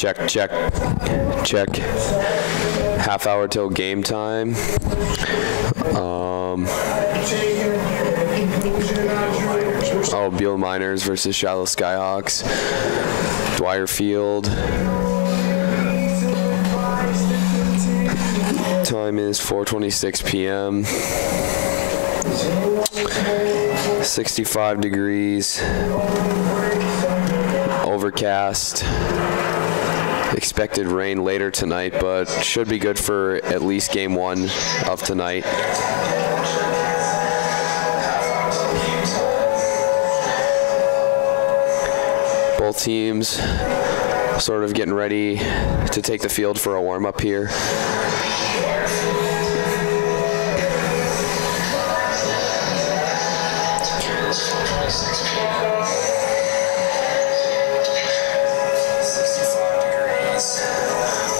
Check, check, check. Half hour till game time. Beulah Miners versus Shiloh Skyhawks. Dwyer Field. Time is 4:26 p.m. 65 degrees. Overcast. Expected rain later tonight, but should be good for at least game one of tonight. Both teams sort of getting ready to take the field for a warm-up here.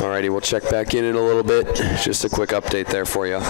Alrighty, we'll check back in a little bit. Just a quick update there for you.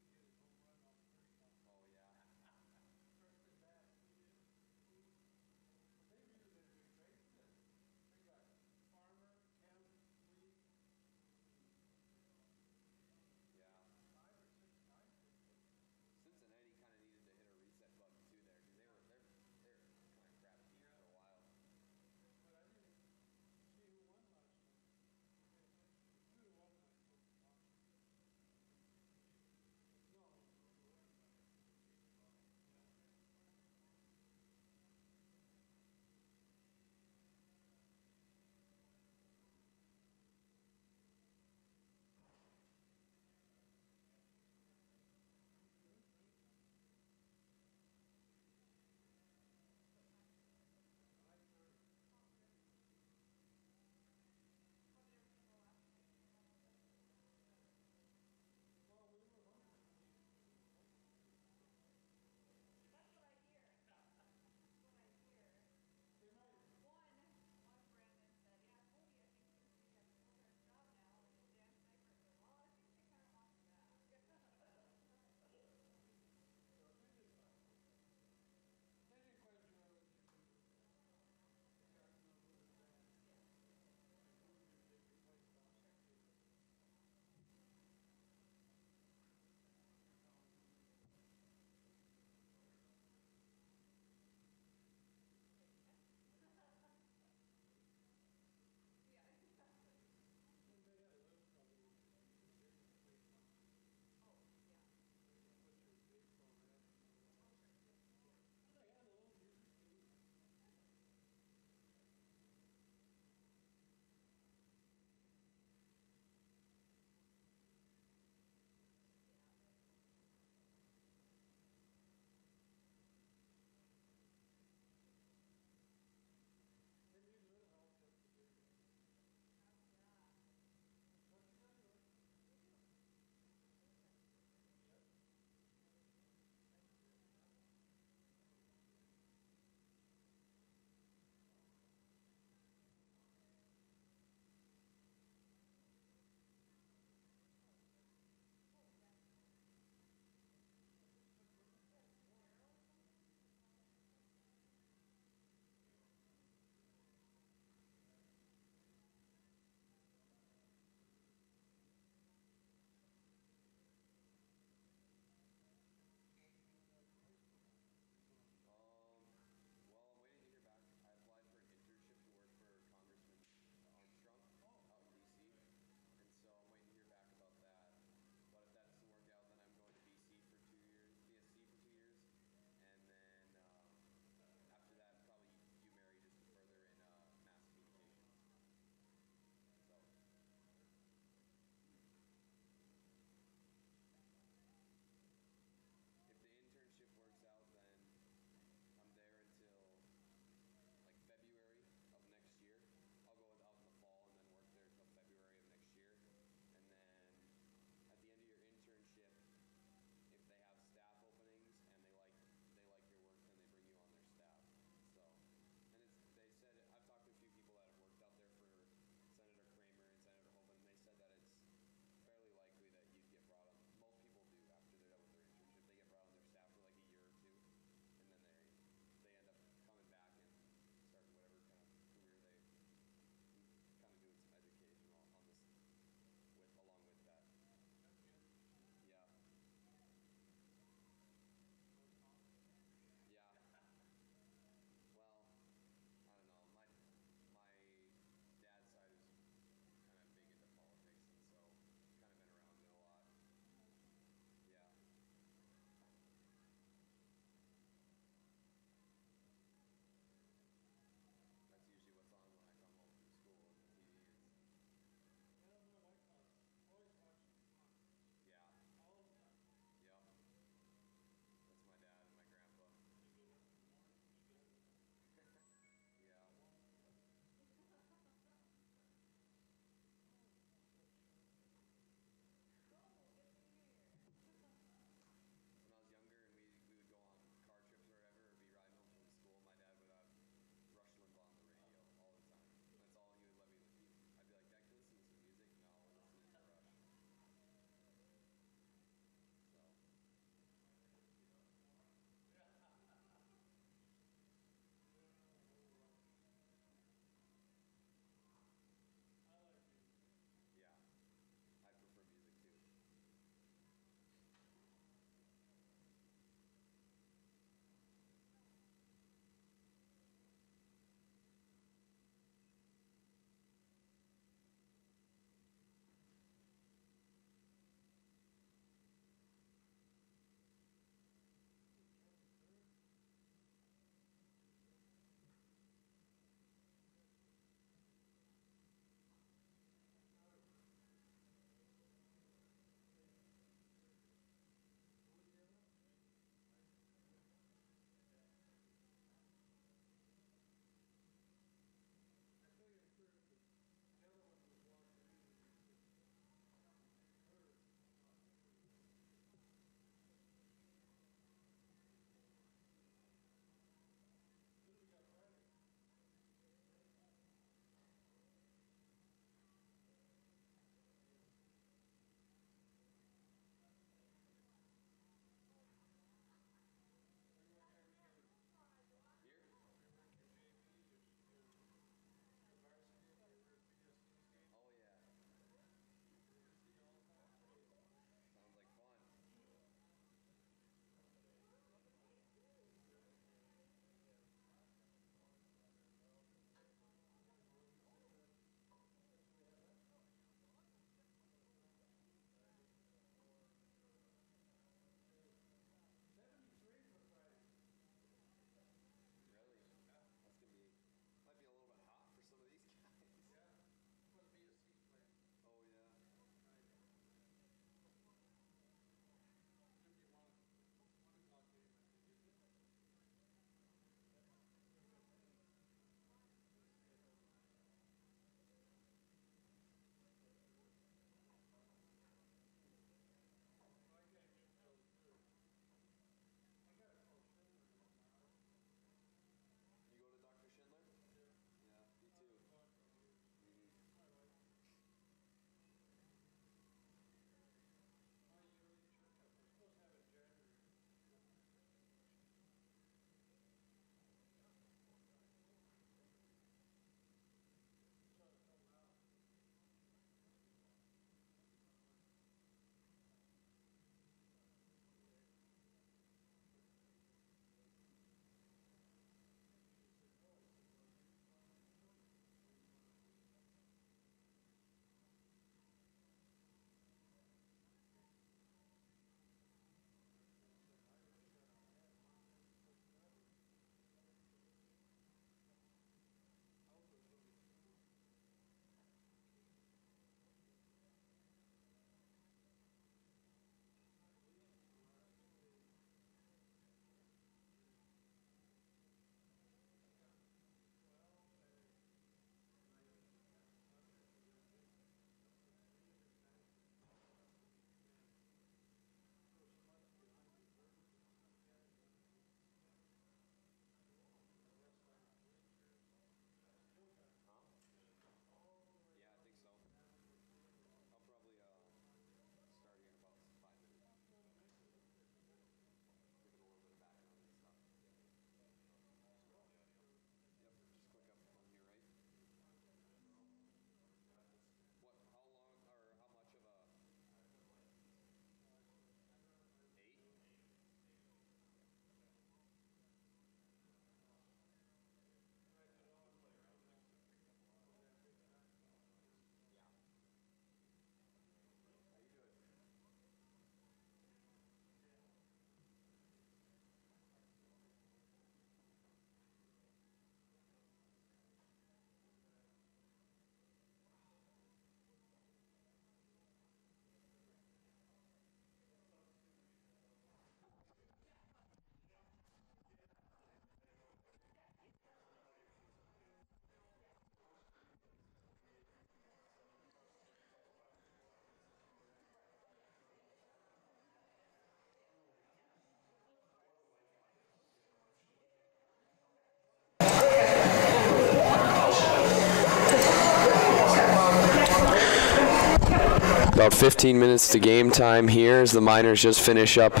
About 15 minutes to game time here as the Miners just finish up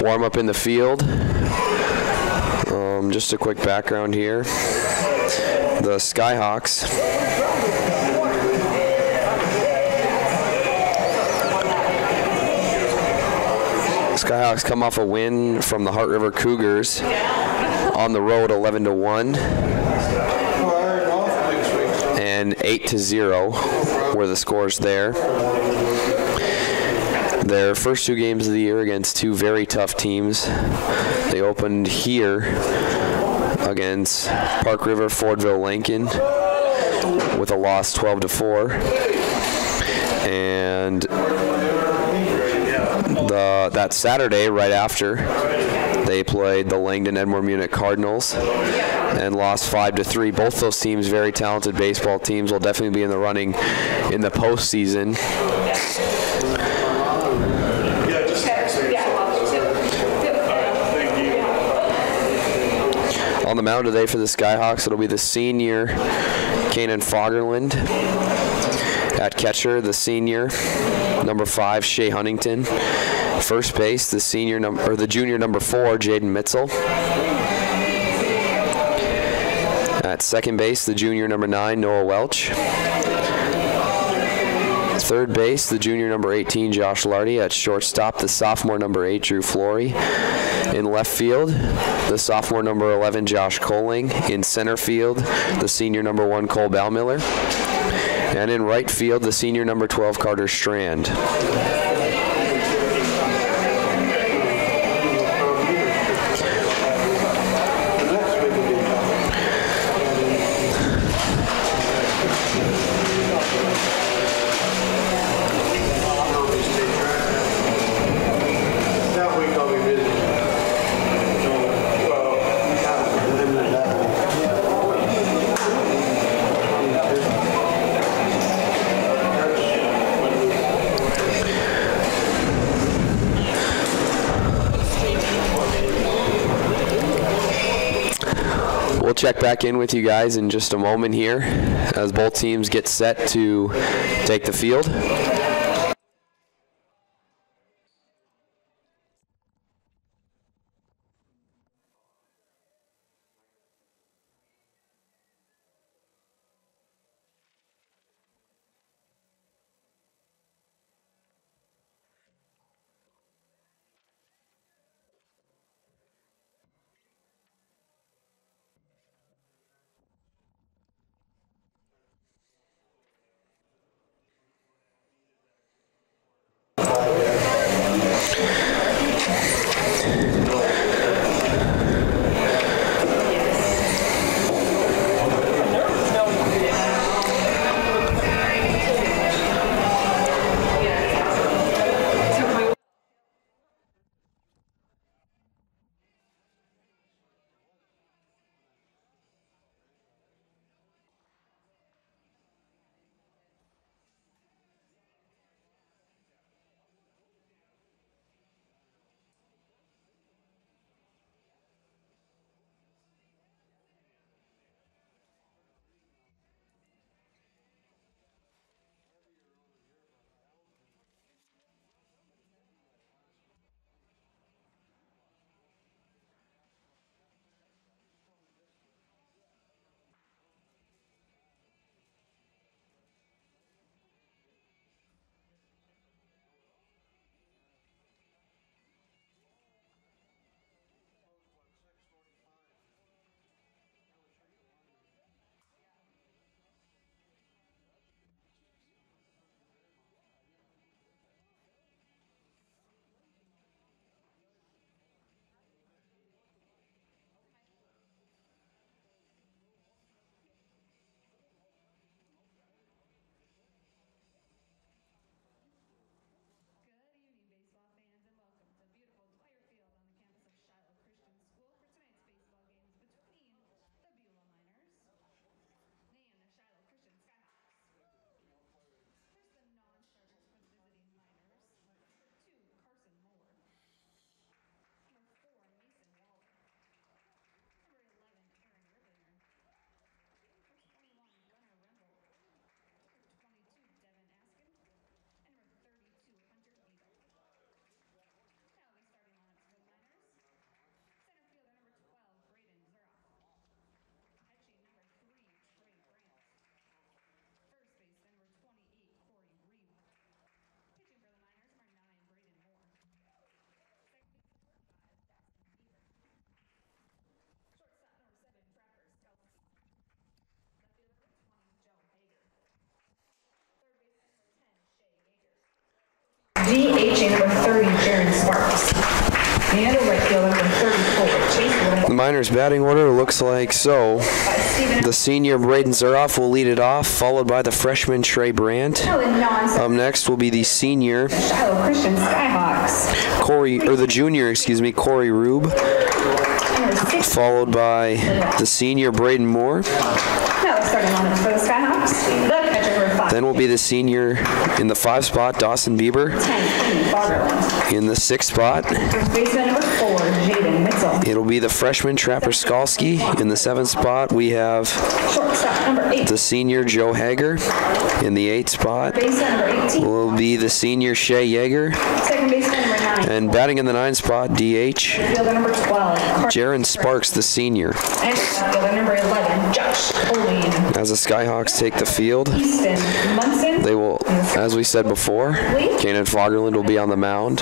warm up in the field. Just a quick background here. The Skyhawks come off a win from the Heart River Cougars on the road 11-1 and 8-0 were the scores there. Their first two games of the year against two very tough teams. They opened here against Park River Fordville Lincoln with a loss 12-4, and that Saturday right after they played the Langdon Edmore Munich Cardinals and lost 5-3. Both those teams, very talented baseball teams, will definitely be in the running in the postseason. On the mound today for the Skyhawks, it'll be the senior Kanan Fagerland. At catcher, the senior number 5 Shea Huntington. First base, the junior number 4 Jaden Mitzel. At second base, the junior number 9 Noah Welch. Third base, the junior number 18 Josh Lardy. At shortstop, the sophomore number 8 Drew Flory. In left field, the sophomore number 11 Josh Coling. In center field, the senior number 1 Cole Ballmiller. And in right field, the senior number 12 Carter Strand. We'll check back in with you guys in just a moment here as both teams get set to take the field. Miners batting order looks like so. The senior Braden Zuroff will lead it off, followed by the freshman Trey Brandt. Up next will be the senior Shiloh Christian Skyhawks. the junior, Corey Rube. Followed by the senior Braden Moore. Starting lineup for the Skyhawks. The catcher for 5. Then will be the senior in the 5 spot, Dawson Bieber. 10, Barberland. In the 6 spot, First baseman number 4, Jaden Mitchell. it'll be the freshman Trapper Skalski. In the 7th spot, we have Shortstop number 8. the senior Joe Hager. In the 8th spot Baseman number 18. will be the senior Shea Yeager. Second baseman number 9. And batting in the 9th spot, DH, Fielder number 12. Jaron Sparks, the senior. And fielder number 11, Josh Olean. As the Skyhawks take the field, Easton Munson. they will, as we said before, Kanan Fagerland will be on the mound.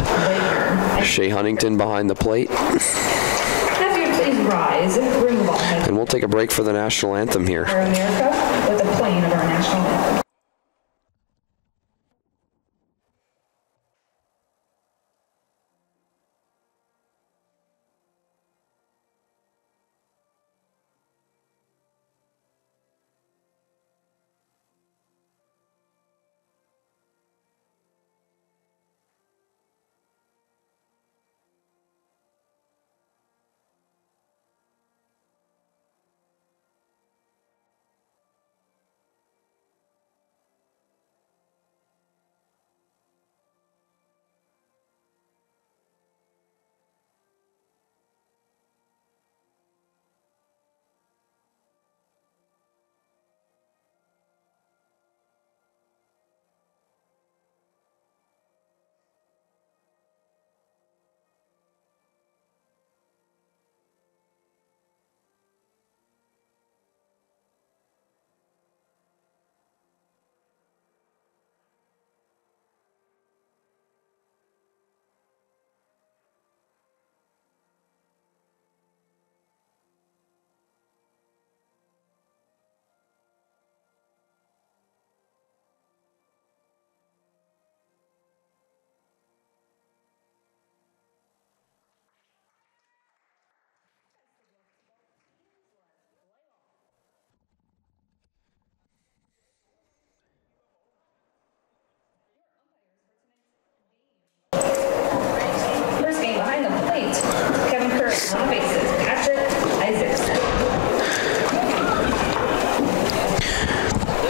Shea Huntington behind the plate. Have you please rise, ring the ball head. And we'll take a break for the national anthem here. For America with the playing of our national anthem.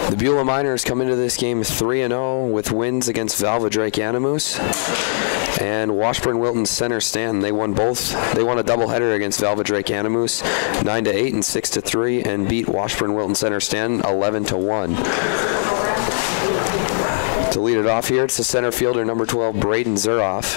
The Beulah Miners come into this game 3-0 with wins against Valva-Drake-Animus and Washburn-Wilton Center Stanton. They won a doubleheader against Valva-Drake-Animus 9-8 and 6-3 and beat Washburn-Wilton Center Stanton 11-1. To lead it off here, it's the center fielder number 12, Braden Zuroff.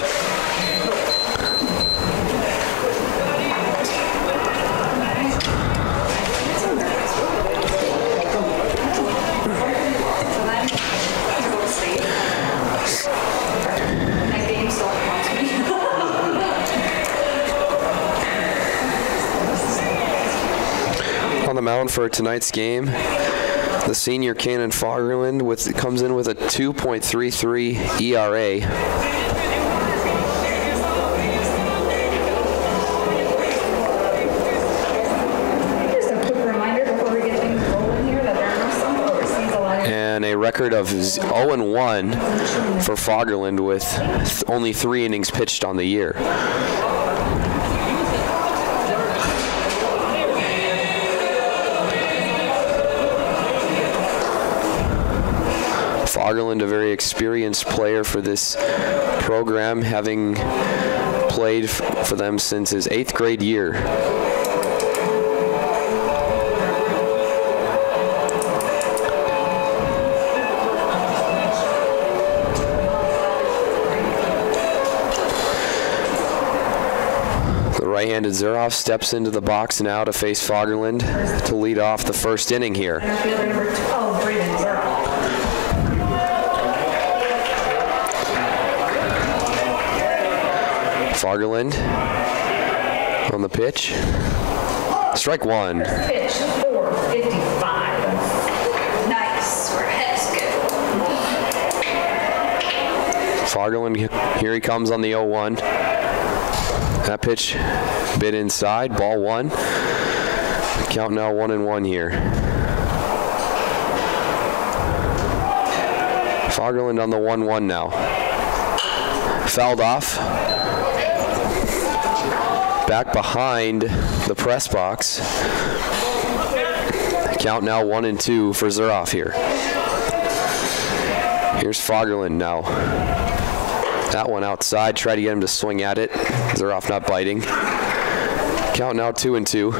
On the mound for tonight's game, the senior Kanan Fagerland comes in with a 2.33 ERA. Just a quick reminder before we get things rolling here that there are no summer overseas allowed. And a record of 0-1 for Fagerland with only 3 innings pitched on the year. Fagerland, a very experienced player for this program, having played for them since his 8th grade year. The right-handed Zuroff steps into the box now to face Fagerland to lead off the first inning here. Fielder number 12, Braden Zuroff. Fagerland on the pitch. Strike one. Pitch 455. Nice. We're ahead. Good. Fagerland, here he comes on the 0-1. That pitch Bit inside, ball 1. Count now 1-1 here. Fagerlund on the 1-1 now. Fouled off. Back behind the press box. Count now 1-2 for Zuroff here. Here's Fagerlund now. That one outside. Try to get him to swing at it. Zuroff not biting. Count now 2-2.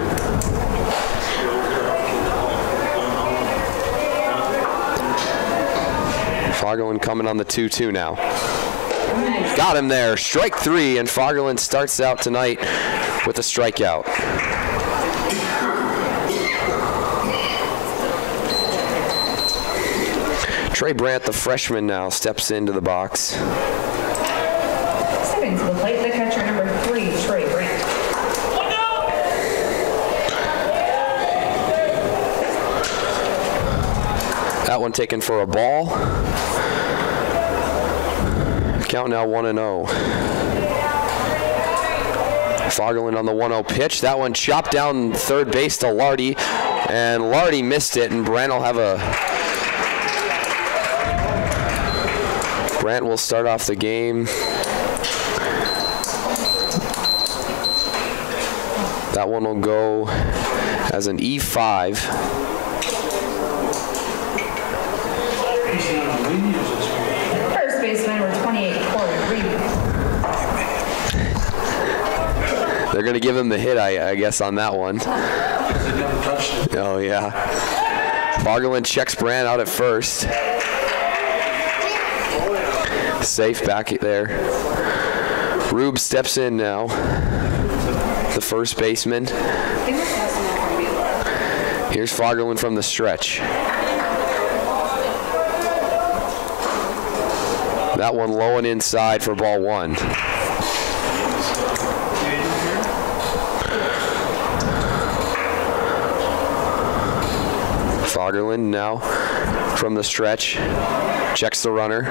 Fagerlund coming on the 2-2 now. Got him there. Strike 3, and Fagerlund starts out tonight with a strikeout. Trey Brandt, the freshman, now steps into the box. Stepping to the plate, the catcher number 3, Trey Brandt. That one taken for a ball. Count now 1-0. Fagerlund on the 1-0 pitch. That one chopped down third base to Lardy, and Lardy missed it, and Brandt will have a... Brandt will start off the game. That one will go as an E5. First baseman number 28, Corey Reed. They're going to give him the hit, I guess, on that one. Oh, yeah. Fagerlund checks Brandt out at first. Safe back there. Rube steps in now. The first baseman. Here's Fagerlund from the stretch. That one low and inside for ball 1. Fagerlund now from the stretch. Checks the runner.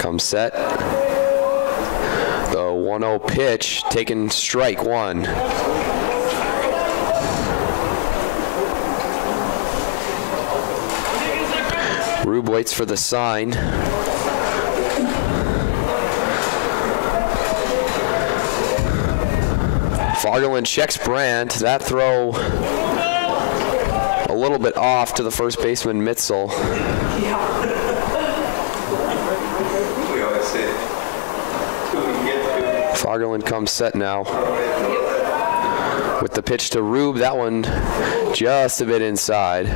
Comes set. The 1-0 pitch, taken strike 1. Rube waits for the sign. Fagerlund checks Brandt. That throw a little bit off to the first baseman, Mitzel. Fagerlund comes set now. With the pitch to Rube, that one just a bit inside.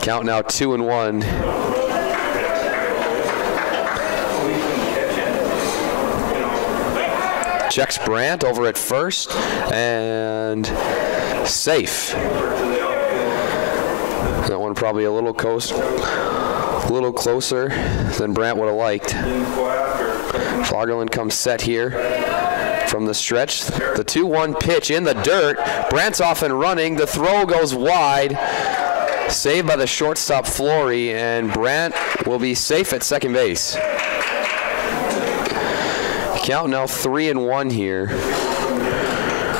Count now 2-1. Checks Brandt over at first, and safe. That one probably a little closer than Brandt would have liked. Fagerlund comes set here from the stretch. The 2-1 pitch in the dirt. Brandt's off and running. The throw goes wide. Saved by the shortstop Flory, and Brandt will be safe at second base. Count now 3-1 here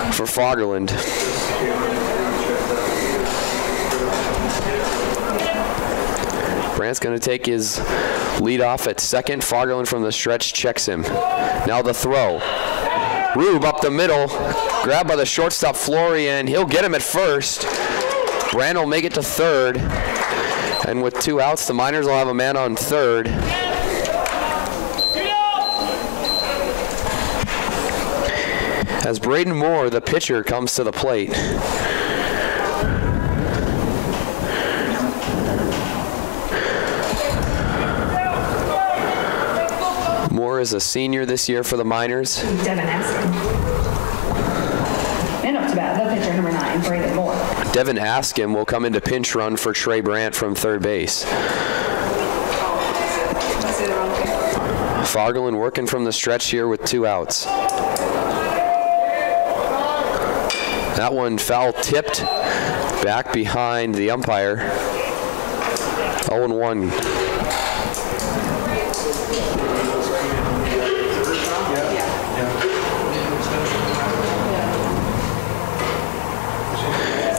for Fagerlund. Brandt's going to take his lead off at second. Fagerlund from the stretch checks him. Now the throw. Rube up the middle, grabbed by the shortstop Flory, and he'll get him at first. Brandt will make it to third, and with 2 outs, the Miners will have a man on third. As Braden Moore, the pitcher, comes to the plate. Moore is a senior this year for the Miners. Devin Askin. And up to bat, the pitcher number 9, Braden Moore. Devin Askin will come into pinch run for Trey Brandt from third base. Fagerlund working from the stretch here with 2 outs. That one foul tipped back behind the umpire. 0-1.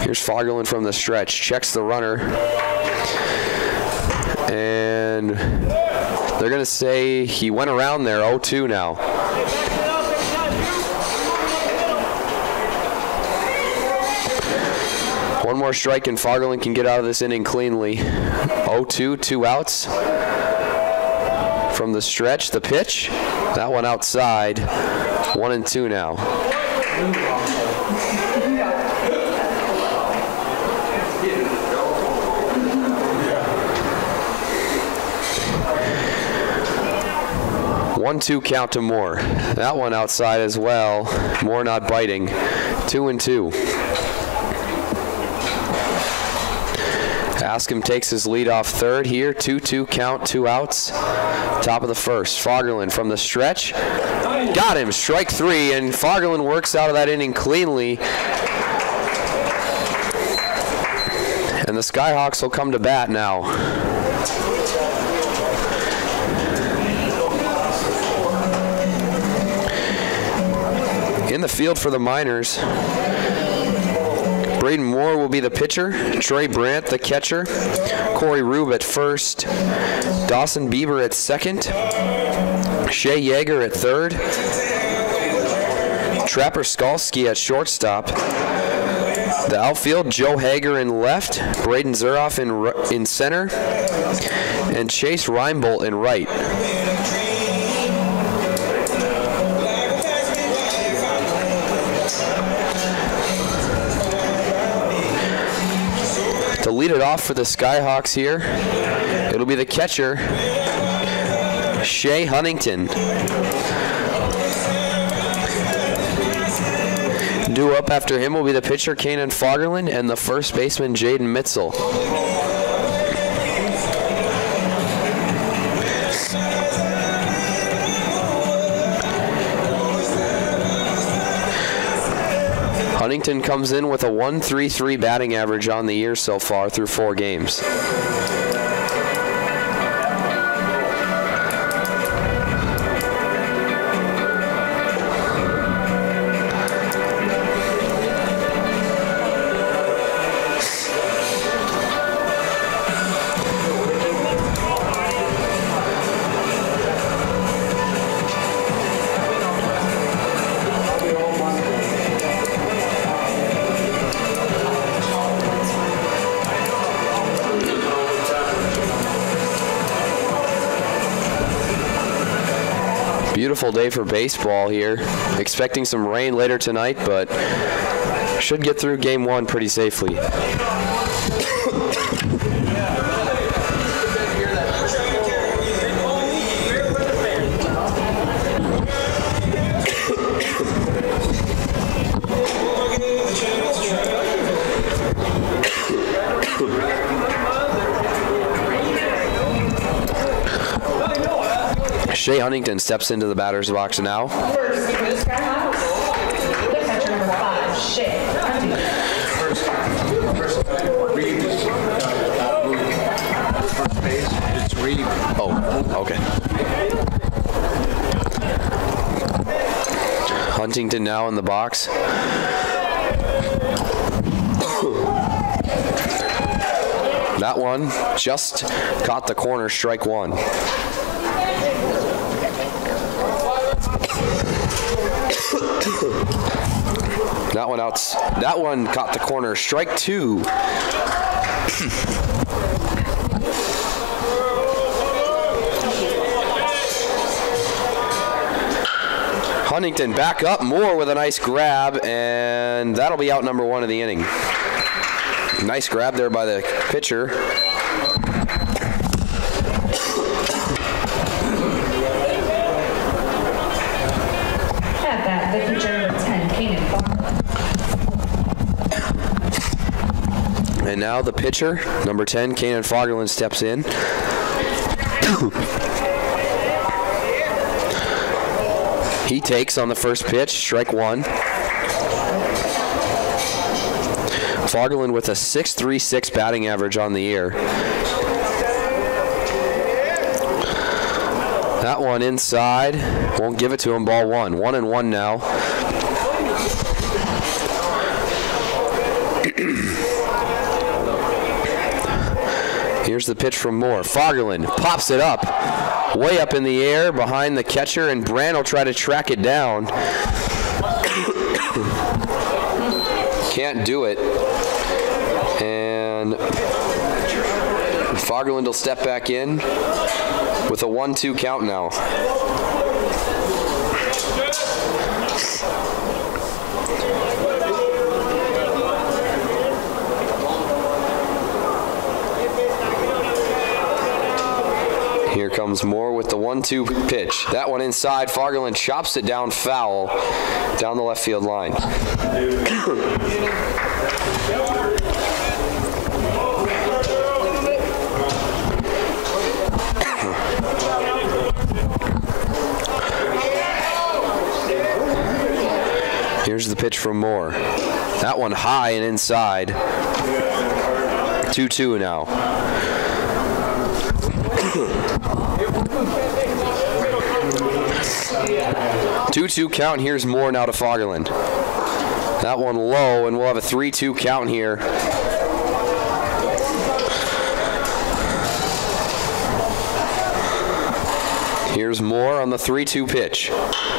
Here's Fagerlund from the stretch, checks the runner, and they're going to say he went around there. 0-2 now. One more strike and Fagerlund can get out of this inning cleanly. 0-2, 2 outs. From the stretch, the pitch, that one outside. 1-2 now. One-two count to Moore. That one outside as well. Moore not biting. 2-2. Askham takes his lead off third here. 2-2 count, 2 outs. Top of the first. Fagerlund from the stretch. Got him. Strike 3, and Fagerlund works out of that inning cleanly. And the Skyhawks will come to bat now. In the field for the Miners, Braden Moore will be the pitcher, Trey Brandt the catcher, Corey Rube at first, Dawson Bieber at second, Shea Yeager at third, Trapper Skalski at shortstop. The outfield, Joe Hager in left, Braden Zuroff in center, and Chase Reinbolt in right. To lead it off for the Skyhawks here, it'll be the catcher, Shea Huntington. Due up after him will be the pitcher, Kanan Fagerlund, and the first baseman, Jaden Mitzel. Huntington comes in with a 1.33 batting average on the year so far through 4 games. Beautiful day for baseball here. Expecting some rain later tonight, but should get through game 1 pretty safely. Shea Huntington steps into the batter's box now. First, for the Skyhawks, the catcher number 5, Shea Huntington. First base, it's Reed. Oh, okay. Huntington now in the box. That one just caught the corner, strike 1. That one caught the corner, strike 2. Huntington back up, Moore with a nice grab, and that'll be out number 1 of the inning. Nice grab there by the pitcher. At that, the pitcher number 10, Kanan Fagerlund. And now the pitcher, number 10, Kanan Fagerlund, steps in. He takes on the first pitch, strike 1. Fargaland with a .636 batting average on the year. That one inside. Won't give it to him. Ball one. 1-1 now. Here's the pitch from Moore. Fargaland pops it up. Way up in the air behind the catcher, and Brandt will try to track it down. Can't do it. And Fargaland will step back in with a 1-2 count now. Here comes Moore with the 1-2 pitch. That one inside. Fargaland chops it down foul down the left field line. Here's the pitch from Moore. That one high and inside. 2-2 now. 2-2 count. Here's Moore now to Fargaland. That one low, and we'll have a 3-2 count here. Here's Moore on the 3-2 pitch.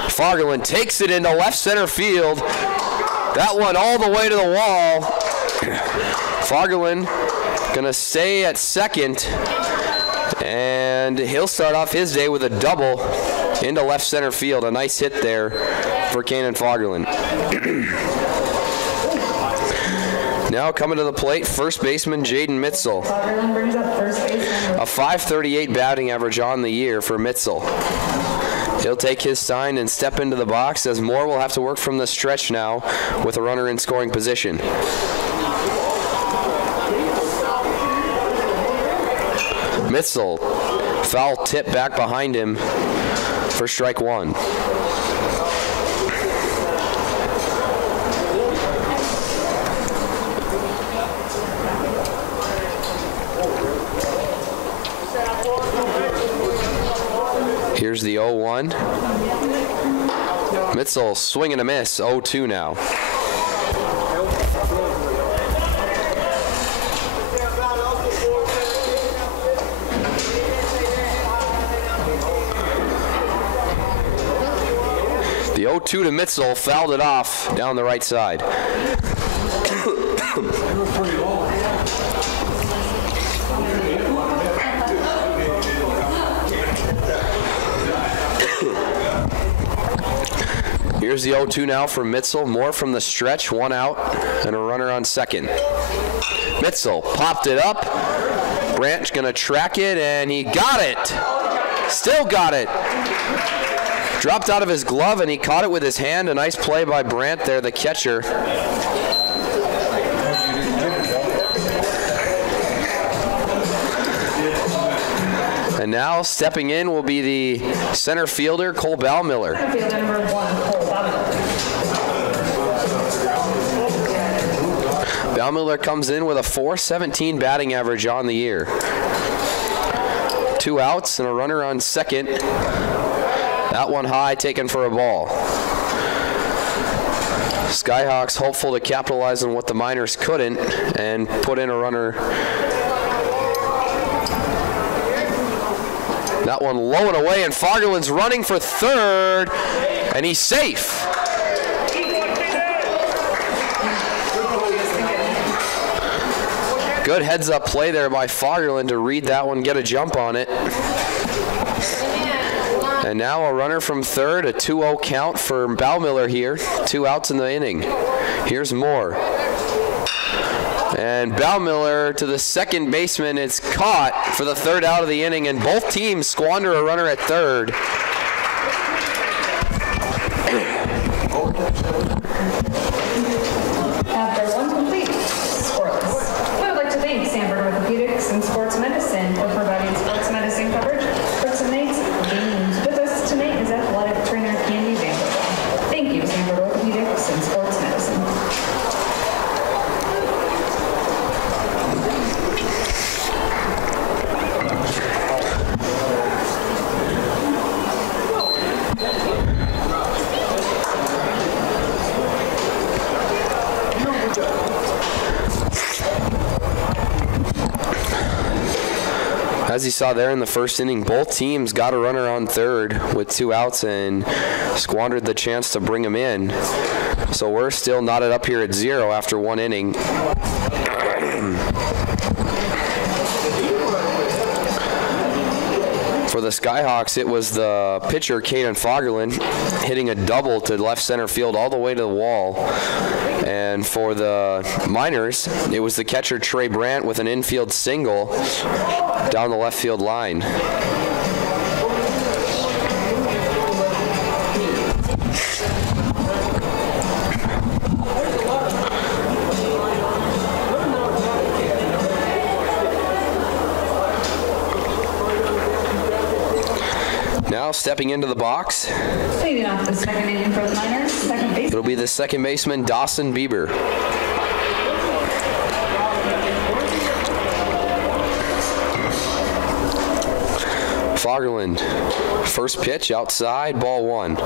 Fargaland takes it into left center field. That one all the way to the wall. Fargaland gonna stay at second, and he'll start off his day with a double into left center field. A nice hit there for Kanan Fargaland. Now coming to the plate, first baseman Jaden Mitzel. Fargaland brings up first baseman. A .538 batting average on the year for Mitzel. He'll take his sign and step into the box, as Moore will have to work from the stretch now with a runner in scoring position. Mitzel, foul tip back behind him for strike one. Here's the 0-1. Mitzel swing and a miss, 0-2 now. The 0-2 to Mitzel, fouled it off down the right side. Here's the 0-2 now from Mitzel. Moore from the stretch, one out, and a runner on second. Mitzel popped it up. Brandt's gonna track it, and he got it. Still got it. Dropped out of his glove, and he caught it with his hand. A nice play by Brandt there, the catcher. And now stepping in will be the center fielder, Cole Ballmiller. Fielder number 1, Cole Ballmiller. Ballmiller comes in with a .417 batting average on the year. 2 outs and a runner on second. That one high, taken for a ball. Skyhawks hopeful to capitalize on what the Miners couldn't and put in a runner. That one low and away, and Fargaland's running for third, and he's safe. Good heads-up play there by Fargaland to read that one, get a jump on it. And now a runner from third, a 2-0 count for Ballmiller here. 2 outs in the inning. Here's Moore. And Ballmiller to the second baseman. It's caught for the third out of the inning, and both teams squander a runner at third. After one complete, scoreless. We would like to thank Sanford Orthopedics and Sports Medicine for providing sports medicine coverage for tonight's games. With us tonight is athletic trainer Candy Vanderbilt. Thank you, Sanford Orthopedics and Sports Medicine. As you saw there in the first inning, both teams got a runner on third with 2 outs and squandered the chance to bring him in. So we're still knotted up here at 0 after 1 inning. For the Skyhawks, it was the pitcher, Kaden Fagerlund, hitting a double to left center field all the way to the wall. And for the Miners, it was the catcher, Trey Brandt, with an infield single down the left field line. Now stepping into the box, Leading off the second inning for the Miners, second base. it'll be the second baseman, Dawson Bieber. Fagerlund, first pitch outside, ball 1.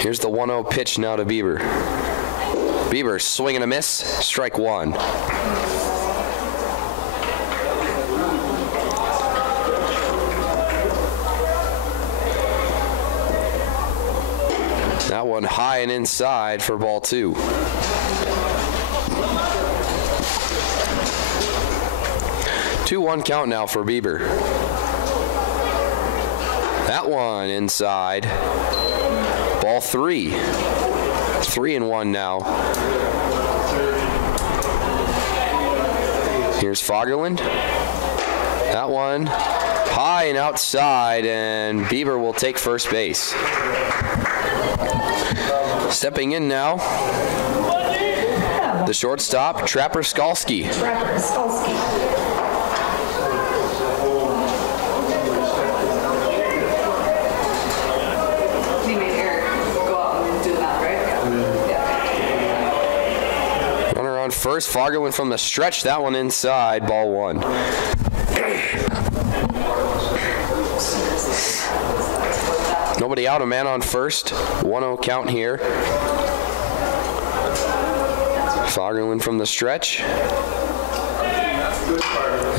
Here's the 1-0 pitch now to Bieber. Bieber, swing and a miss, strike 1. That one high and inside for ball 2. Two-one count now for Bieber. That one inside. Ball 3. 3-1 now. Here's Fagerlund. That one high and outside, and Bieber will take first base. Stepping in now, the shortstop, Trapper Skalski. Trapper Skalski. He made Eric go out and do that, right? Yeah. Runner on first, Fagerlund from the stretch, that one inside, ball 1. Nobody out, a man on first. 1-0 count here. Fagerlund from the stretch.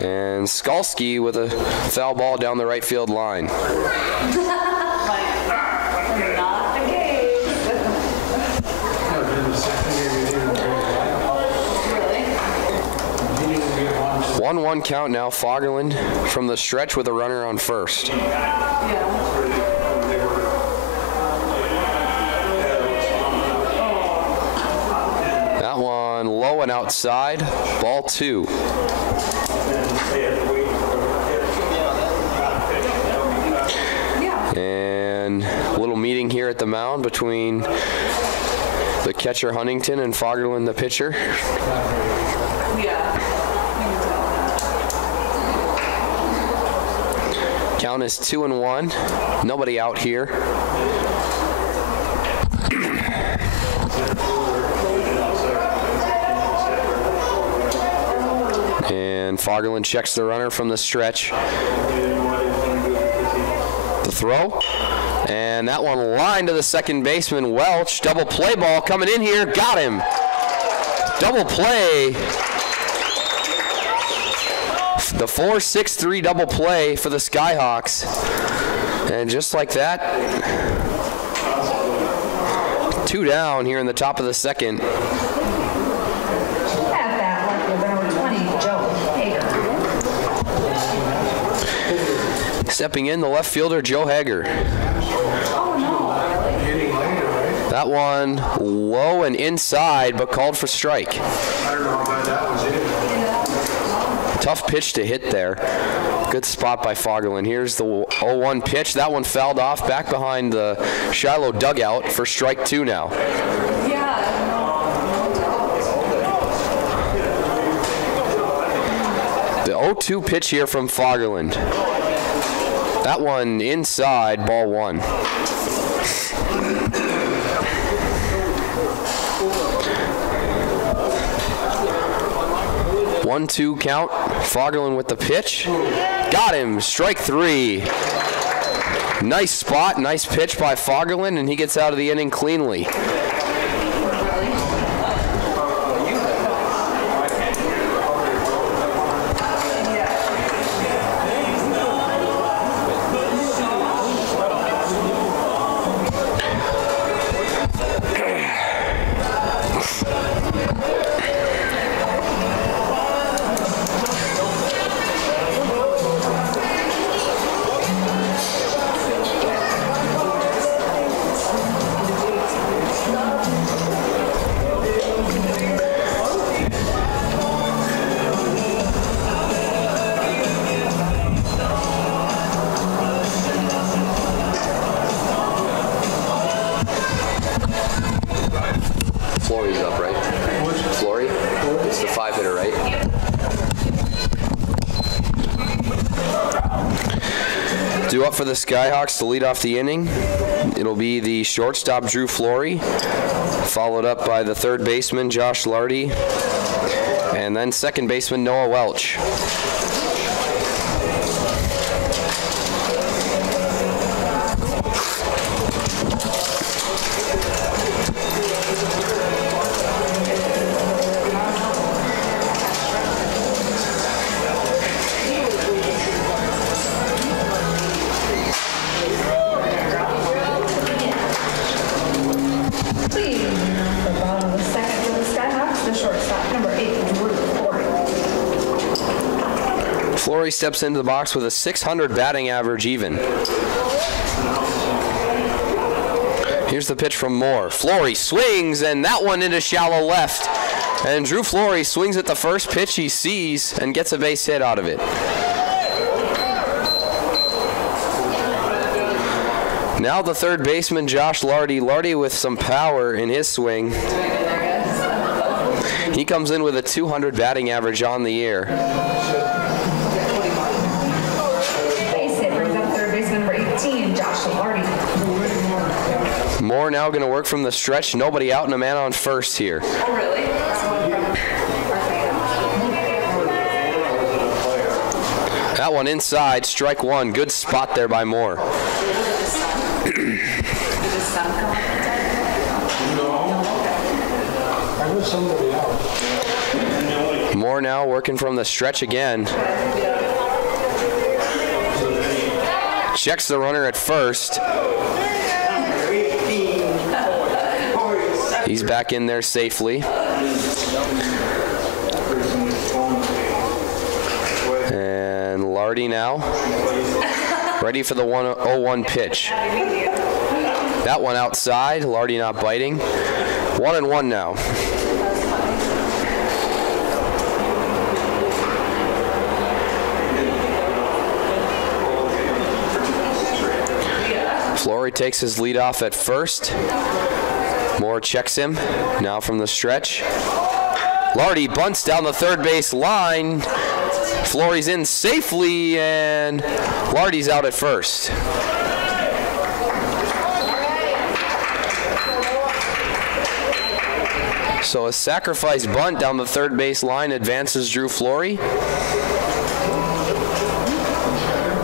And Skalski with a foul ball down the right field line. Not the case. Really? 1-1 count now. Fagerlund from the stretch with a runner on first. Yeah. That one low and outside, ball 2. And a little meeting here at the mound between the catcher Huntington and Fagerlund, the pitcher. Count is 2-1. Nobody out here. And Fagerlund checks the runner from the stretch. The throw. And that one lined to the second baseman, Welch. Double play ball coming in here. Got him. Double play. The 4-6-3 double play for the Skyhawks. And just like that, 2 down here in the top of the second. Stepping in, the left fielder, Joe Hager. That one low and inside, but called for strike. Tough pitch to hit there. Good spot by Fagerlund. Here's the 0-1 pitch. That one fouled off back behind the Shiloh dugout for strike 2 now. The 0-2 pitch here from Fagerlund. That one inside, ball 1. 1-2 count. Fagerlund with the pitch. Got him. Strike 3. Nice spot. Nice pitch by Fagerlund, and he gets out of the inning cleanly. Due up for the Skyhawks to lead off the inning, it'll be the shortstop, Drew Flory, followed up by the third baseman, Josh Lardy, and then second baseman, Noah Welch. Flory steps into the box with a .600 batting average even. Here's the pitch from Moore. Flory swings, and that one into shallow left. And Drew Flory swings at the first pitch he sees and gets a base hit out of it. Now the third baseman, Josh Lardy. Lardy with some power in his swing. He comes in with a .200 batting average on the year. Base hit brings up third baseman number 18, Josh Lardy. Moore now going to work from the stretch. Nobody out and a man on first here. Oh, really? That one inside, strike one. Good spot there by Moore. Moore now working from the stretch again. Checks the runner at first. He's back in there safely. And Lardy now ready for the 1-0-1 pitch. That one outside, Lardy not biting. 1-1 now. Flory takes his lead off at first. Moore checks him, now from the stretch. Lardy bunts down the third base line. Flory's in safely, and Lardy's out at first. So a sacrifice bunt down the third base line advances Drew Flory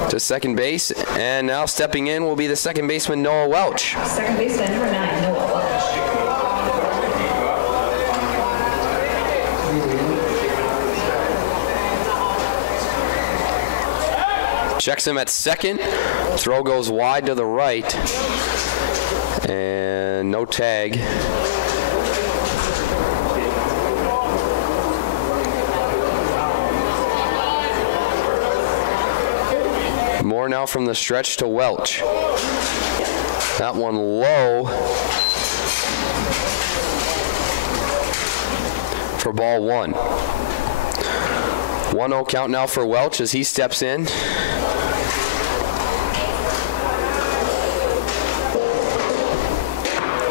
to second base, and now stepping in will be the second baseman, Noah Welch. Second baseman number 9, Noah Welch. Checks him at second. Throw goes wide to the right. And no tag. Moore now from the stretch to Welch. That one low for ball one. 1-0 count now for Welch as he steps in.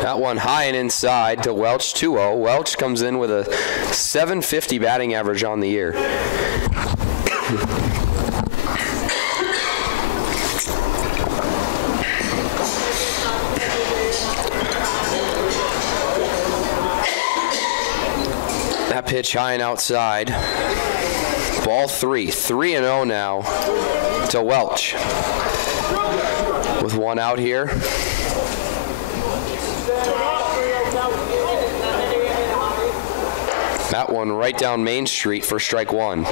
That one high and inside to Welch, 2-0. Welch comes in with a .750 batting average on the year. That pitch high and outside. Ball 3, 3-0 now to Welch. With one out here. That one right down Main Street for strike one.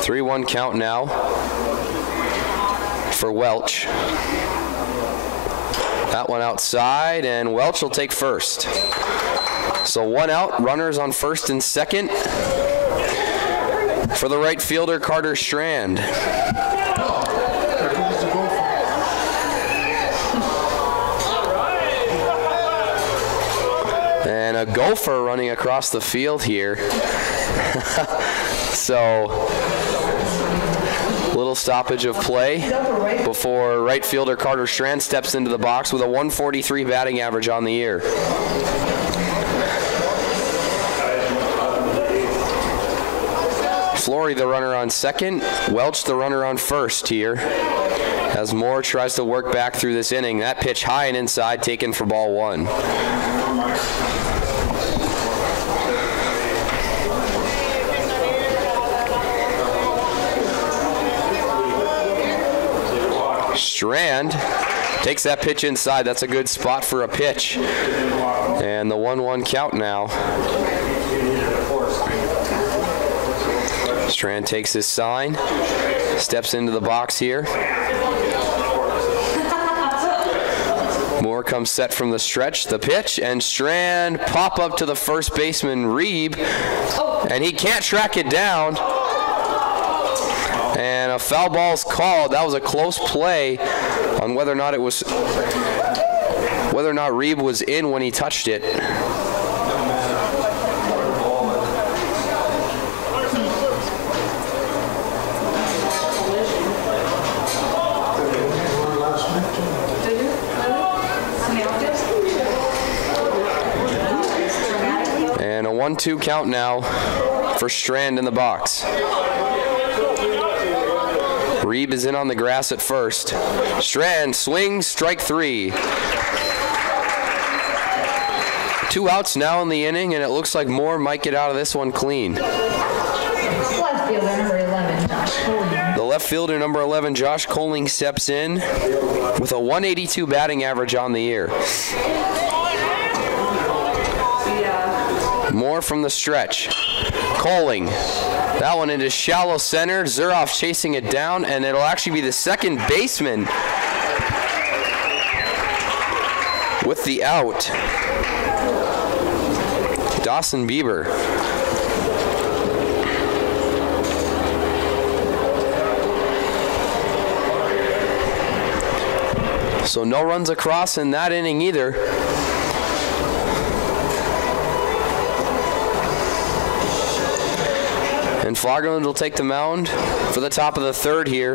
3-1 count now for Welch. That one outside, and Welch will take first. So one out, runners on first and second for the right fielder, Carter Strand. And a gopher running across the field here. So, little stoppage of play before right fielder Carter Strand steps into the box with a .143 batting average on the year. Flory the runner on second, Welch the runner on first here. As Moore tries to work back through this inning. That pitch high and inside, taken for ball one. Strand takes that pitch inside. That's a good spot for a pitch. And the 1-1 count now. Strand takes his sign, steps into the box here. Moore comes set from the stretch, the pitch, and Strand pop up to the first baseman, Reeb, and he can't track it down. And a foul ball's called. That was a close play on whether or not Reeb was in when he touched it. And a 1-2 count now for Strand in the box. Reeb is in on the grass at first. Strand swings, strike three. 2 outs now in the inning, and it looks like Moore might get out of this one clean. Left fielder number 11, Josh Coling. The left fielder number 11, Josh Coling, steps in with a 182 batting average on the year. Moore from the stretch. Coling. That one into shallow center. Zuroff chasing it down, and it'll actually be the second baseman with the out. Dawson Bieber. So no runs across in that inning either. And Fagerlund will take the mound for the top of the third here,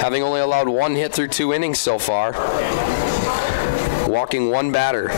having only allowed 1 hit through 2 innings so far, walking 1 batter.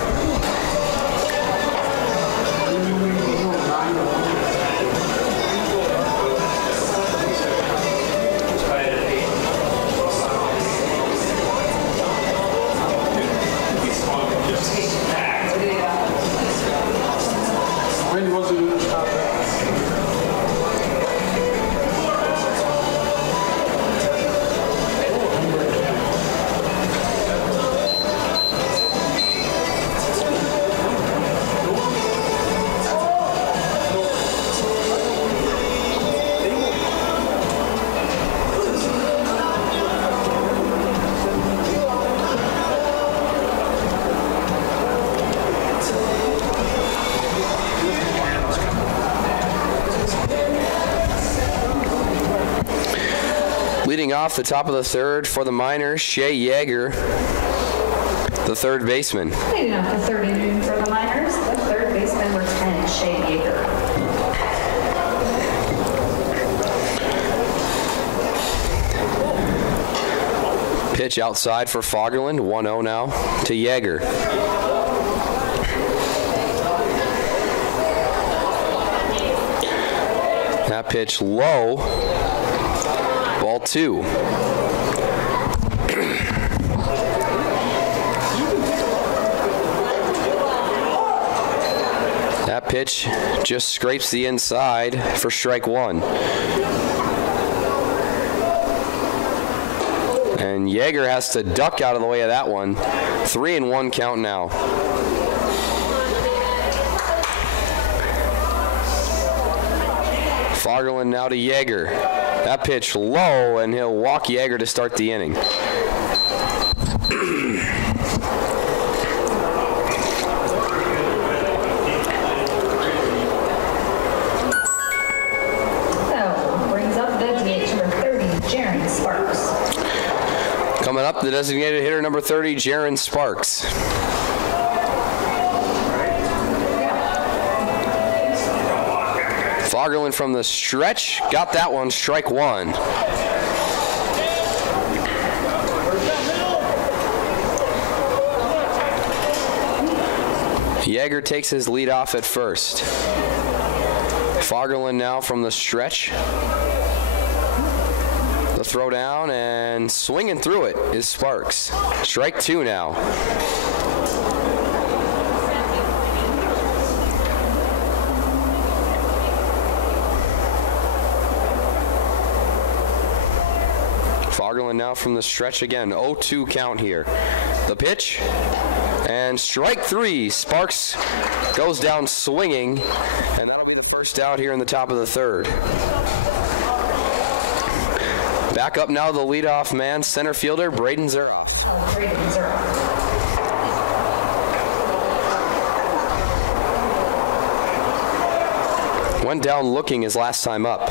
Leading off the top of the third for the Miners, Shea Yeager, the third baseman. Leading off the third inning for the Miners, the third baseman number 10, Shea Yeager. Pitch outside for Fagerlund, 1-0 now to Yeager. That pitch low, ball 2. That pitch just scrapes the inside for strike 1. And Yeager has to duck out of the way of that one. 3-1 count now. Fagerlund now to Yeager. That pitch low, and he'll walk Yeager to start the inning. So, brings up the DH number 30, Jaron Sparks. Coming up, the designated hitter number 30, Jaron Sparks. Fagerlund from the stretch, got that one, strike 1. Yeager takes his lead off at first. Fagerlund now from the stretch. The throw down and swinging through it is Sparks. Strike 2 now. Fagerlund now from the stretch again. 0-2 count here. The pitch and strike 3. Sparks goes down swinging, and that'll be the first out here in the top of the third. Back up now, the leadoff man, center fielder, Braden Zeroff. Went down looking his last time up.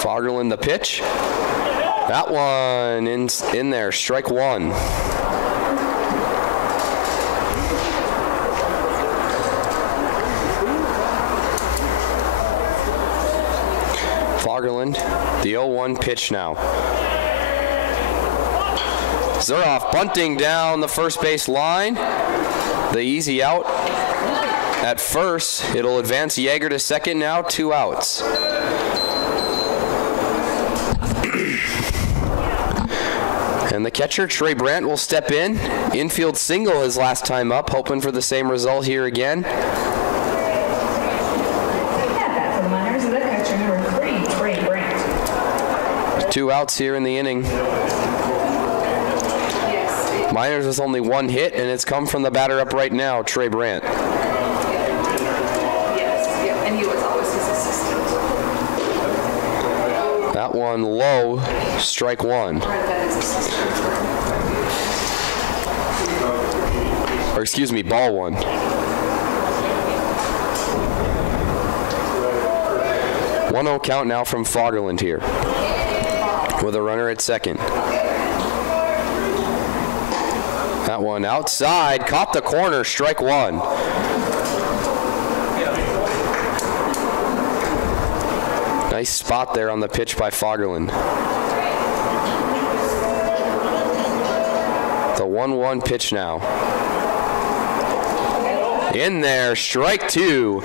Fagerlund the pitch. That one in there, strike 1. Fagerlund, the 0-1 pitch now. Zeroff bunting down the first base line. The easy out at first. It'll advance Yeager to second now, 2 outs. And the catcher, Trey Brandt, will step in. Infield single his last time up, hoping for the same result here again. Back for the Miners, the catcher number 3, Trey Brandt. 2 outs here in the inning. Yes. Miners with only 1 hit, and it's come from the batter up right now, Trey Brandt. Yes, and he was always his assistant. That one low, strike 1. Or excuse me, ball 1. One 0 count now from Fagerlund here, with a runner at second. That one outside, caught the corner, strike 1. Nice spot there on the pitch by Fagerlund. The 1-1 pitch now. In there, strike 2.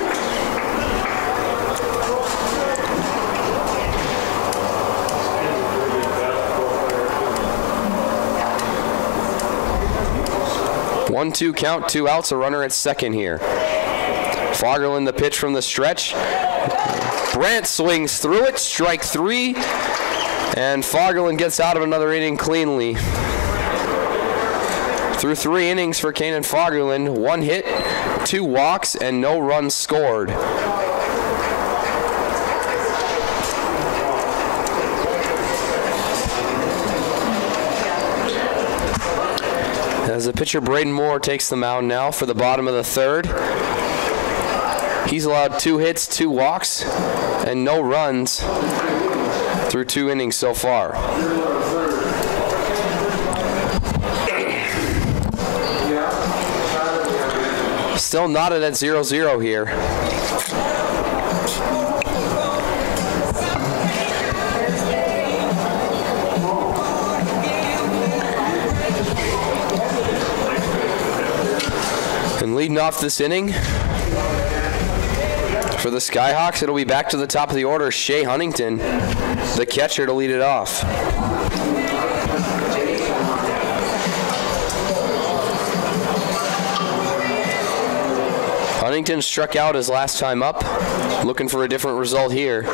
One, 2 count, 2 outs, a runner at second here. Fagerlund the pitch from the stretch. Brandt swings through it, strike 3, and Fagerlund gets out of another inning cleanly. Through 3 innings for Kanan Fagerlund, 1 hit, 2 walks, and no runs scored. As the pitcher Braden Moore takes the mound now for the bottom of the third. He's allowed 2 hits, 2 walks, and no runs through 2 innings so far. Still knotted at 0-0 here. And leading off this inning, for the Skyhawks, it'll be back to the top of the order, Shea Huntington, the catcher, to lead it off. Huntington struck out his last time up, looking for a different result here.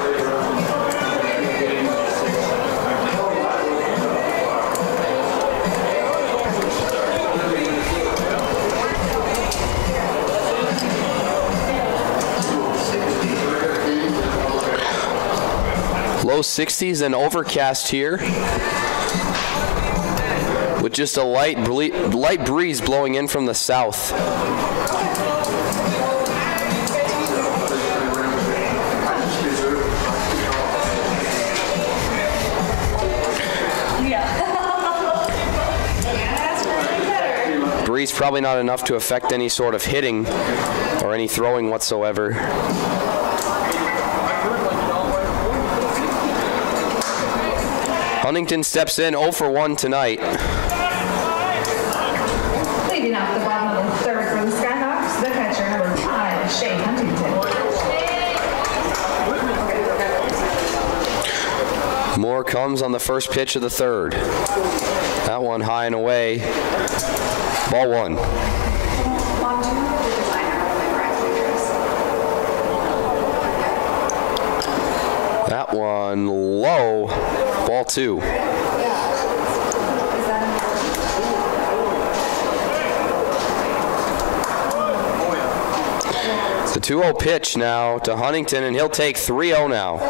Low 60s and overcast here, with just a light breeze blowing in from the south. Breeze probably not enough to affect any sort of hitting or any throwing whatsoever. Huntington steps in 0 for 1 tonight. Leading off the bottom of the third for the More comes on the first pitch of the third. That one high and away. Ball one. That one low. Ball two. The 2-0 pitch now to Huntington, and he'll take 3-0 now.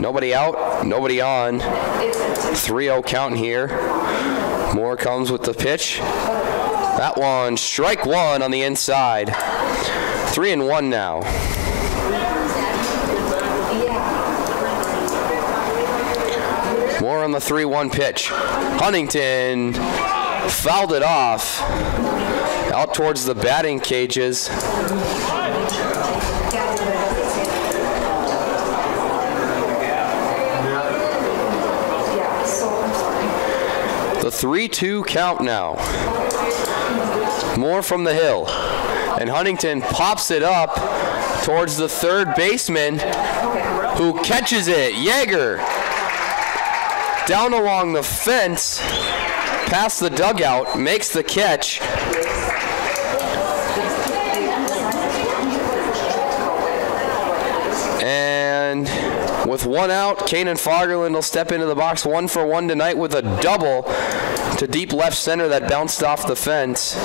Nobody out, nobody on. 3-0 count here. Moore comes with the pitch. That one, strike one on the inside. 3-1 now. Moore on the 3-1 pitch. Huntington fouled it off out towards the batting cages. The 3-2 count now. Moore from the hill. And Huntington pops it up towards the third baseman, who catches it. Yeager down along the fence, past the dugout, makes the catch. And with one out, Kanan Fagerlund will step into the box 1-for-1 tonight with a double to deep left center that bounced off the fence.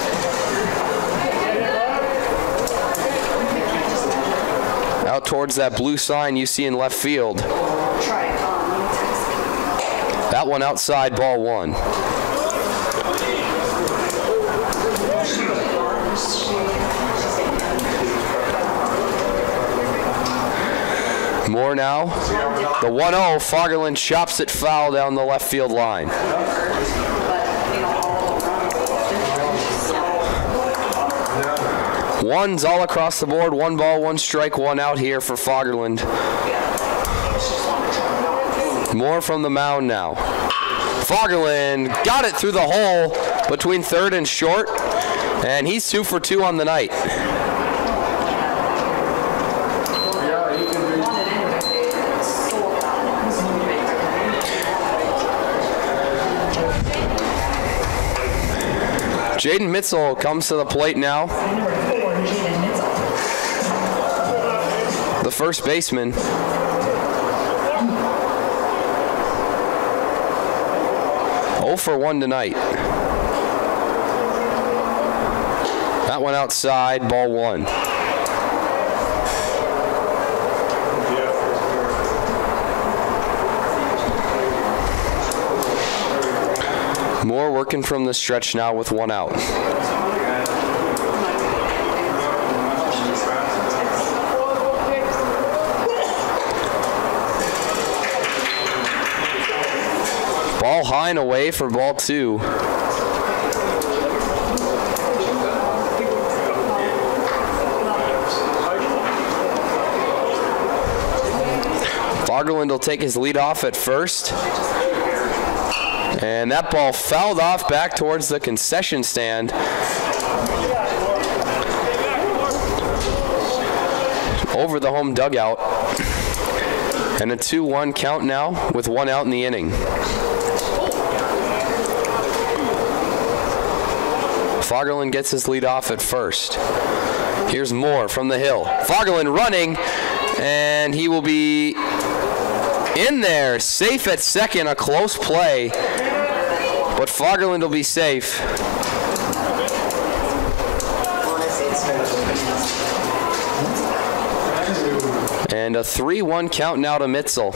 Out towards that blue sign you see in left field. That one outside, ball one. Moore now. The 1-0, Fagerlund chops it foul down the left field line. Ones all across the board. 1 ball, 1 strike, 1 out here for Fagerlund. Moore from the mound now. Fagerlund got it through the hole between third and short, and he's 2 for 2 on the night. Jaden Mitzel comes to the plate now. The first baseman. Oh for 1 tonight. That one outside, ball one. Moore working from the stretch now with 1 out. Ball high and away for ball 2. Fagerlund will take his lead off at first. And that ball fouled off back towards the concession stand. Over the home dugout. And a 2-1 count now with 1 out in the inning. Fagerlund gets his lead off at first. Here's Moore from the hill. Fagerlund running, and he will be in there, safe at second, a close play. But Fagerlund will be safe. And a 3-1 count now to Mitzel.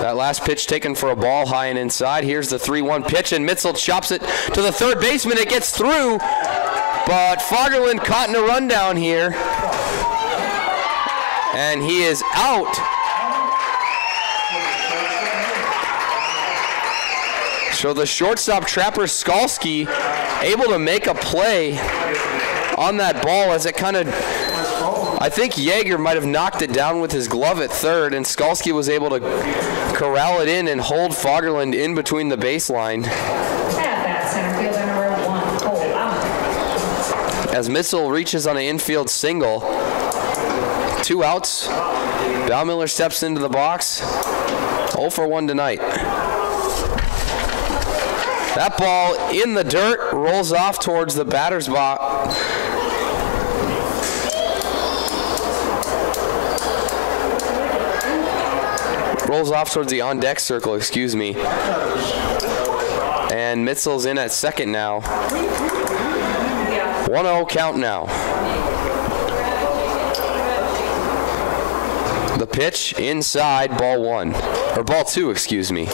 That last pitch taken for a ball high and inside. Here's the 3-1 pitch, and Mitzel chops it to the third baseman. It gets through, but Fagerlund caught in a rundown here. And he is out. So the shortstop, Trapper Skalski, able to make a play on that ball as it kind of, I think Yeager might have knocked it down with his glove at third, and Skalski was able to corral it in and hold Fagerlund in between the baseline. as Mitchell reaches on an infield single. 2 outs. Beulah steps into the box. 0 for 1 tonight. That ball in the dirt, rolls off towards the batter's box. Rolls off towards the on-deck circle, excuse me. And Mitchell's in at second now. 1-0 count now. The pitch inside, ball 1. Or ball 2, excuse me.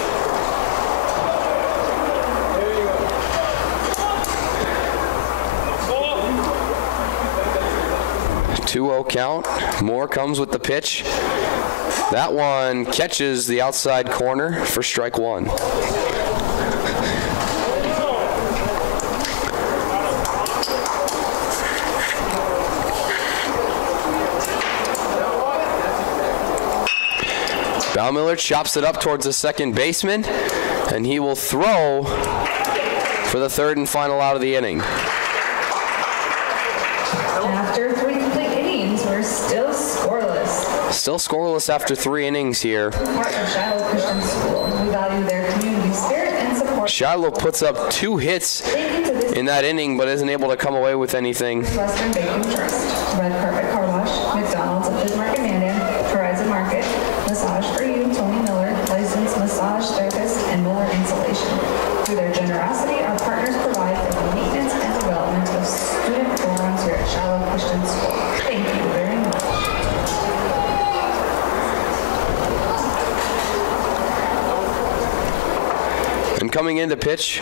2-0 count. Moore comes with the pitch. That one catches the outside corner for strike 1. Beulah chops it up towards the second baseman, and he will throw for the third and final out of the inning. After 3 complete innings, we're still scoreless. Still scoreless after 3 innings here. Support of Shiloh Christian School. We value their community spirit and support. Shiloh puts up 2 hits in that inning, but isn't able to come away with anything. Western Bacon Trust, Red Carpet Car Wash, McDonald's at Bismarck and Mandan, Horizon Market, Massage for You, Tony Miller, licensed massage therapist, and Miller Insulation. Through their generosity, our partners provide for the maintenance and development of student forums here at Shiloh Christian School. Thank you very much. And coming in to pitch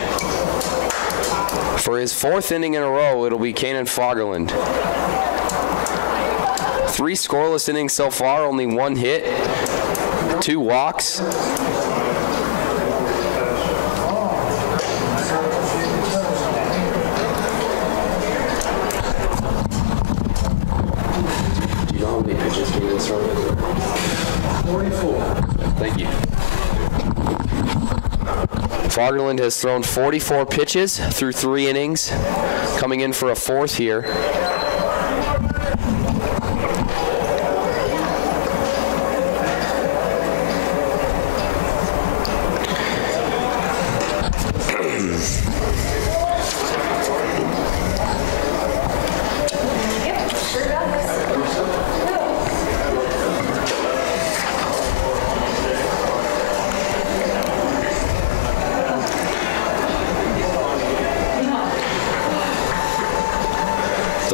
for his 4th inning in a row, it'll be Kanan Fagerland. 3 scoreless innings so far, only 1 hit, 2 walks. Do you know how many pitches Kanan started? 44. Thank you. Fagerland has thrown 44 pitches through 3 innings, coming in for a 4th here.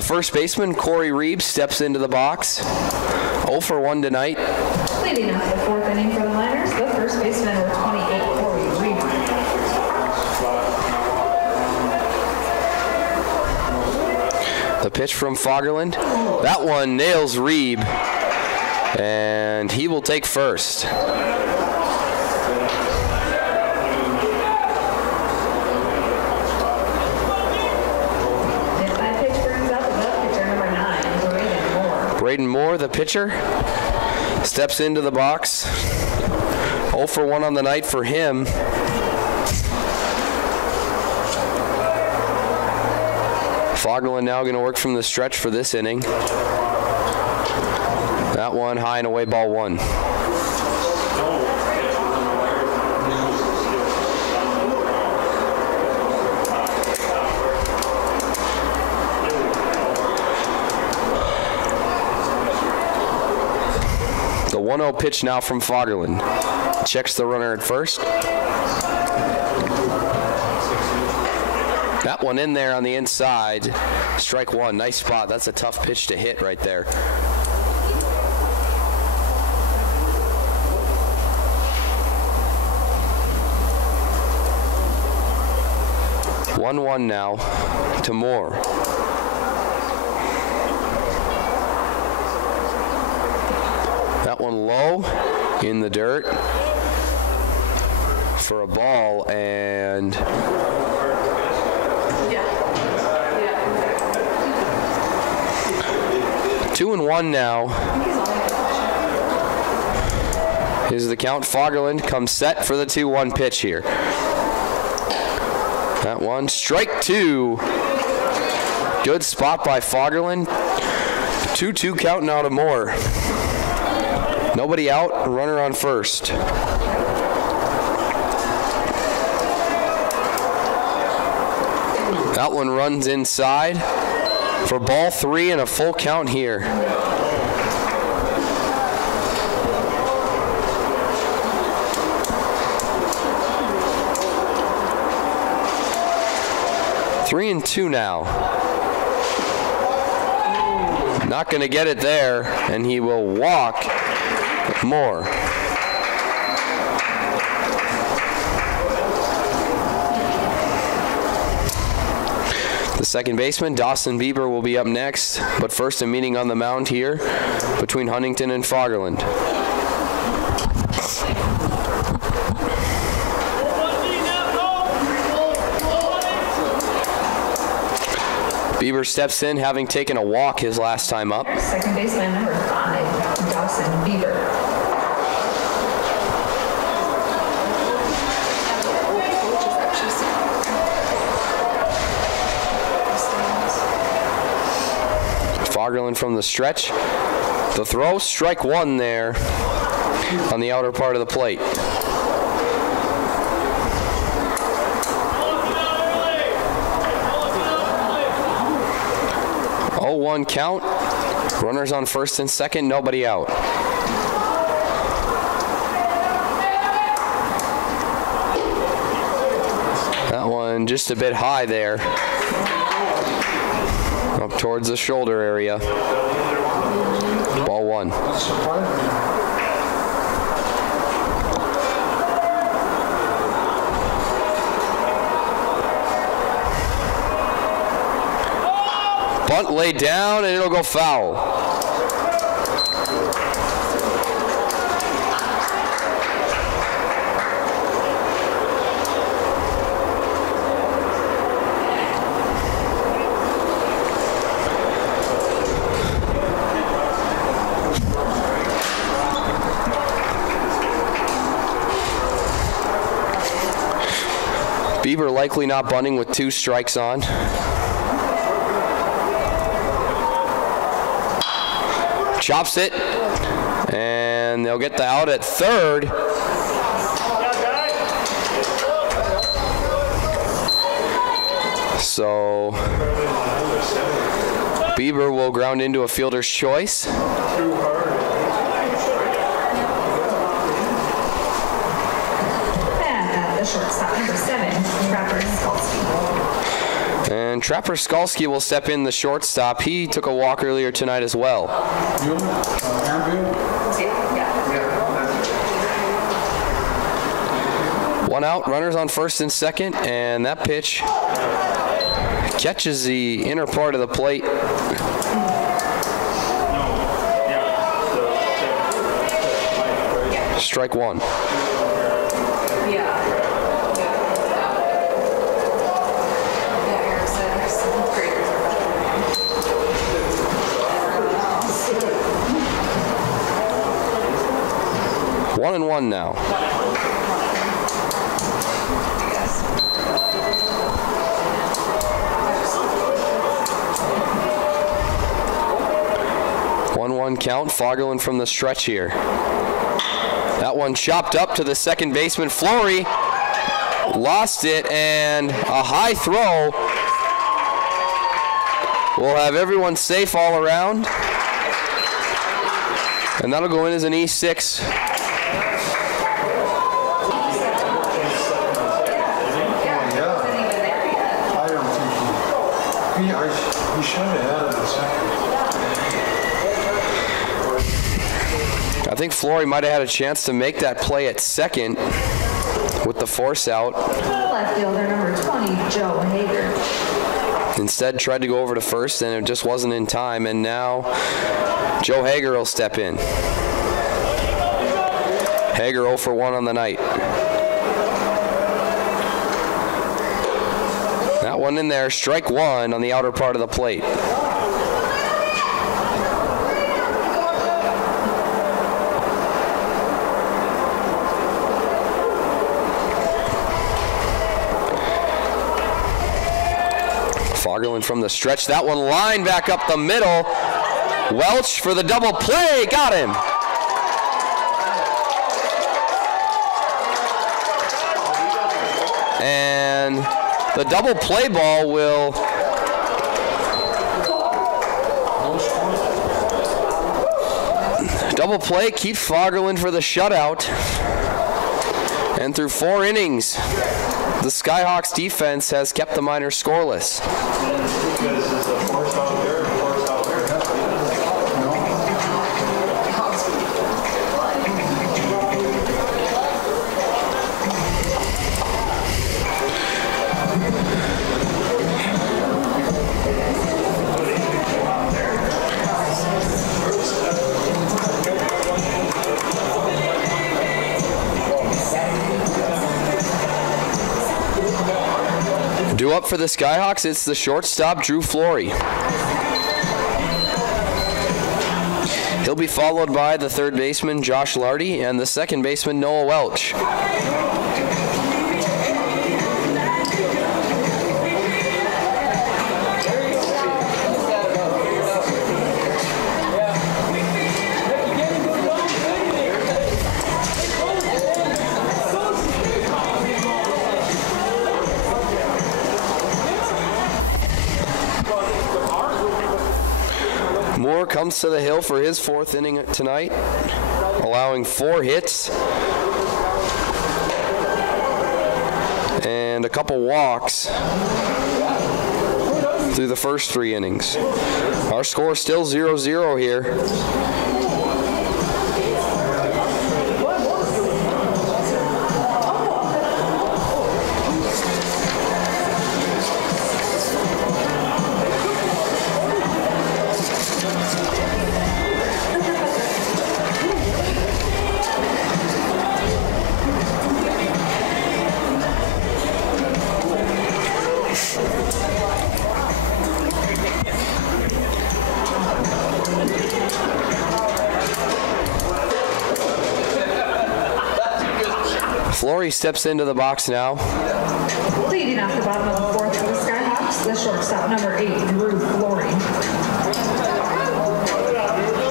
First baseman Corey Reeves steps into the box. 0 for 1 tonight. Leading off the 4th inning for the Miners, the first baseman number 28, Corey Reeves. The pitch from Fagerland. That one nails Reeb, and he will take first. Braden Moore, the pitcher, steps into the box. 0 for 1 on the night for him. Fagerland now going to work from the stretch for this inning. That one high and away, ball 1. The 1-0 pitch now from Fagerland. Checks the runner at first. That one in there on the inside. Strike 1. Nice spot. That's a tough pitch to hit right there. One now to Moore. That one low in the dirt for a ball, and 2-1 now. Here's the count. Fagerland comes set for the 2-1 pitch here. That one, strike 2. Good spot by Fagerlund. 2-2 count now to Moore. Nobody out, runner on first. That one runs inside for ball 3 and a full count here. Three and 2 now. Not going to get it there, and he will walk Moore. The second baseman, Dawson Bieber, will be up next, but first a meeting on the mound here between Huntington and Fagerlund. Bieber steps in, having taken a walk his last time up. Second baseman number 5, Dawson Bieber. Fagerlund from the stretch. The throw, strike 1 there on the outer part of the plate. 0-1 count. Runners on first and second, nobody out. That one just a bit high there. Up towards the shoulder area. Ball 1. Bunt laid down, and it'll go foul. Bieber likely not bunting with 2 strikes on. Chops it, and they'll get the out at third. So Bieber will ground into a fielder's choice. The shortstop, number 7, Trapper Skalski. And Trapper Skalski will step in the shortstop. He took a walk earlier tonight as well. One out, runners on first and second, and that pitch catches the inner part of the plate. Strike 1. One and 1 now. One count. Fagerlund from the stretch here. That one chopped up to the second baseman, Flory. Lost it, and a high throw will have everyone safe all around. And that'll go in as an E6. He should have had it in second. I think Flory might have had a chance to make that play at second with the force out. Left fielder number 20, Joe Hager. Instead tried to go over to first, and it just wasn't in time, and now Joe Hager will step in. Hager 0 for 1 on the night. That one in there, strike 1 on the outer part of the plate. Fagerlund from the stretch. That one line back up the middle. Welch for the double play. Got him. And the double play ball will double play keeps Fagerlund for the shutout. And through 4 innings, the Skyhawks defense has kept the Miners scoreless. Due up for the Skyhawks, it's the shortstop, Drew Flory. He'll be followed by the third baseman, Josh Lardy, and the second baseman, Noah Welch. Moore comes to the hill for his 4th inning tonight, allowing 4 hits and a couple walks through the first 3 innings. Our score is still 0-0 here. Flory steps into the box now. Leading off the bottom of the 4th for the Skyhawks, the shortstop, number 8, Drew Flory.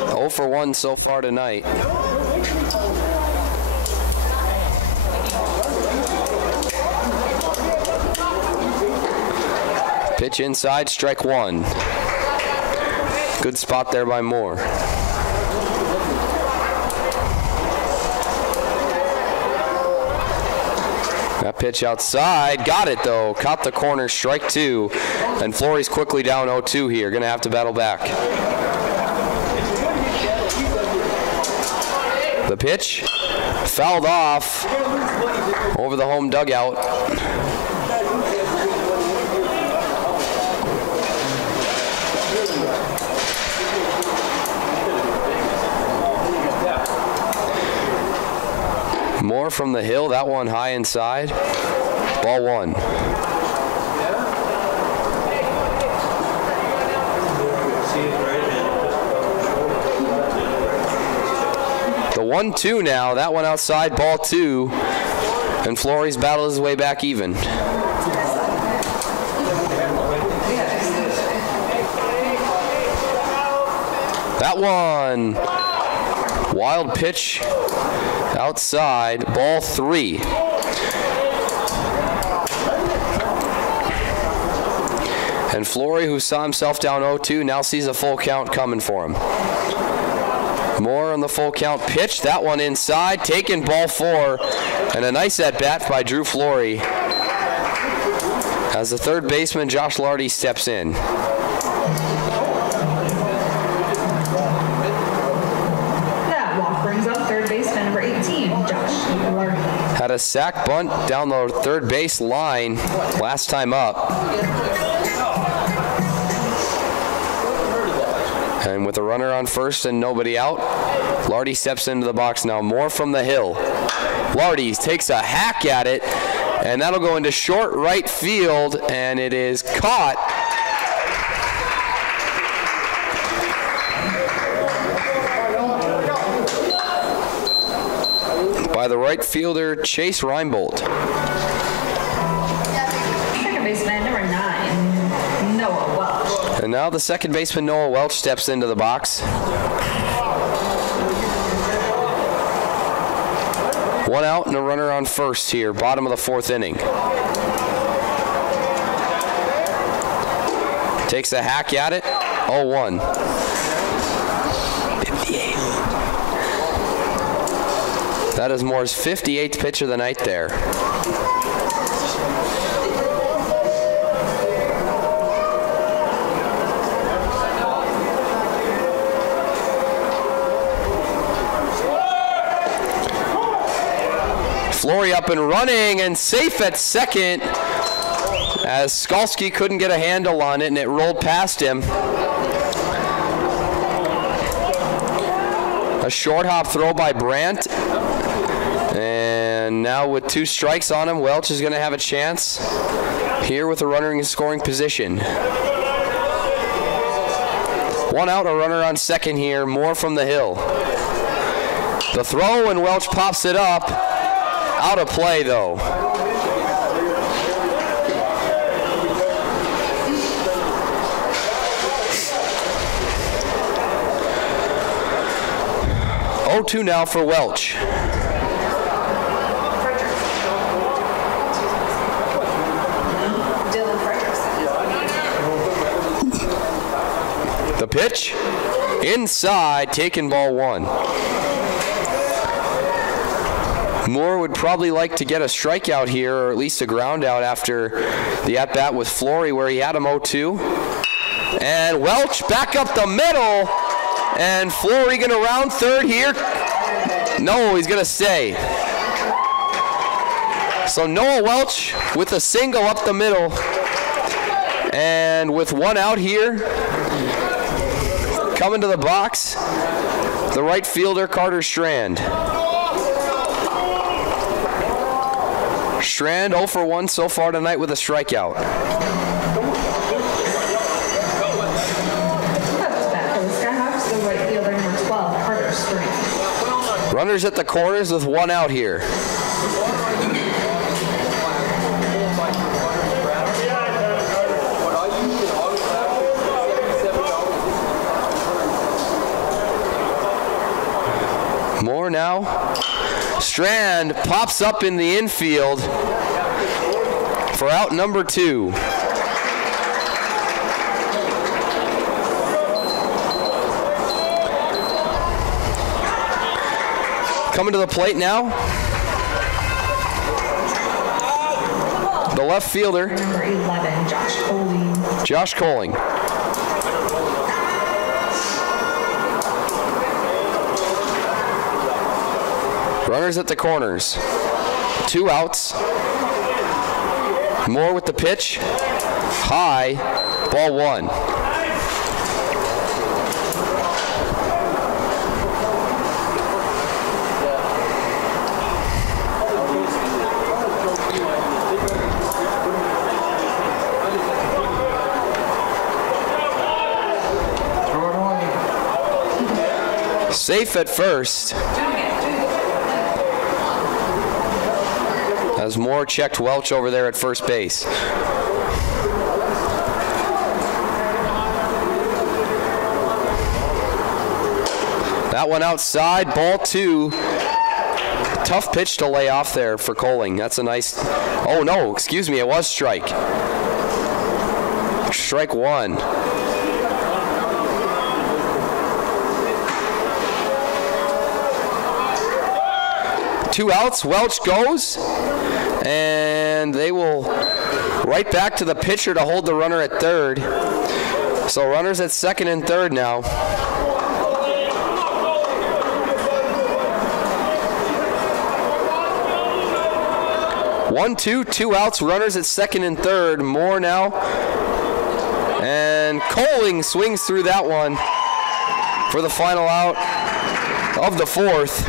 0 for 1 so far tonight. Pitch inside, strike 1. Good spot there by Moore. That pitch outside, got it though, caught the corner, strike 2, and Flory's quickly down 0-2 here, gonna have to battle back. The pitch fouled off over the home dugout. Moore from the hill, that one high inside. Ball 1. The 1-2 now, that one outside, ball 2. And Flory's battled his way back even. That one, wild pitch. Outside, ball 3. And Flory, who saw himself down 0-2, now sees a full count coming for him. Moore on the full count pitch. That one inside, taken, ball 4. And a nice at-bat by Drew Flory as the third baseman, Josh Lardy, steps in. Had a sac bunt down the third base line last time up. And with a runner on first and nobody out, Lardy steps into the box now. Moore from the hill. Lardy takes a hack at it, and that'll go into short right field, and it is caught. By the right fielder, Chase Reinbold. Second baseman, number 9, Noah now the second baseman, Noah Welch, steps into the box. One out and a runner on first here, bottom of the fourth inning. Takes a hack at it, 0-1. 58. That is Moore's 58th pitch of the night there. Flory up and running and safe at second as Skalski couldn't get a handle on it and it rolled past him. A short hop throw by Brandt. And now with 2 strikes on him, Welch is going to have a chance here with a runner in scoring position. 1 out, a runner on second here, Moore from the hill. The throw and Welch pops it up. Out of play though. Oh-2 now for Welch. The pitch inside, taken ball 1. Moore would probably like to get a strikeout here, or at least a ground out after the at-bat with Flory where he had him 0-2. And Welch back up the middle, and Flory gonna round third here. No, he's gonna stay. So Noah Welch with a single up the middle, and with 1 out here, coming to the box, the right fielder Carter Strand. Strand 0 for 1 so far tonight with a strikeout. Runners at the corners with 1 out here. Moore now. Strand pops up in the infield for out number 2. Coming to the plate now, the left fielder, Number 11, Josh Coling. Josh Coling. Runners at the corners. 2 outs. Moore with the pitch. High. Ball 1. Safe at first. As Moore checked Welch over there at first base. That one outside, ball 2. Tough pitch to lay off there for Coling. That's a nice, oh no, excuse me, it was strike. Strike 1. Two outs, Welch goes, and they will right back to the pitcher to hold the runner at third. So runners at second and third now. 1-2, 2 outs, runners at second and third. Moore now, and Coling swings through that one for the final out of the fourth.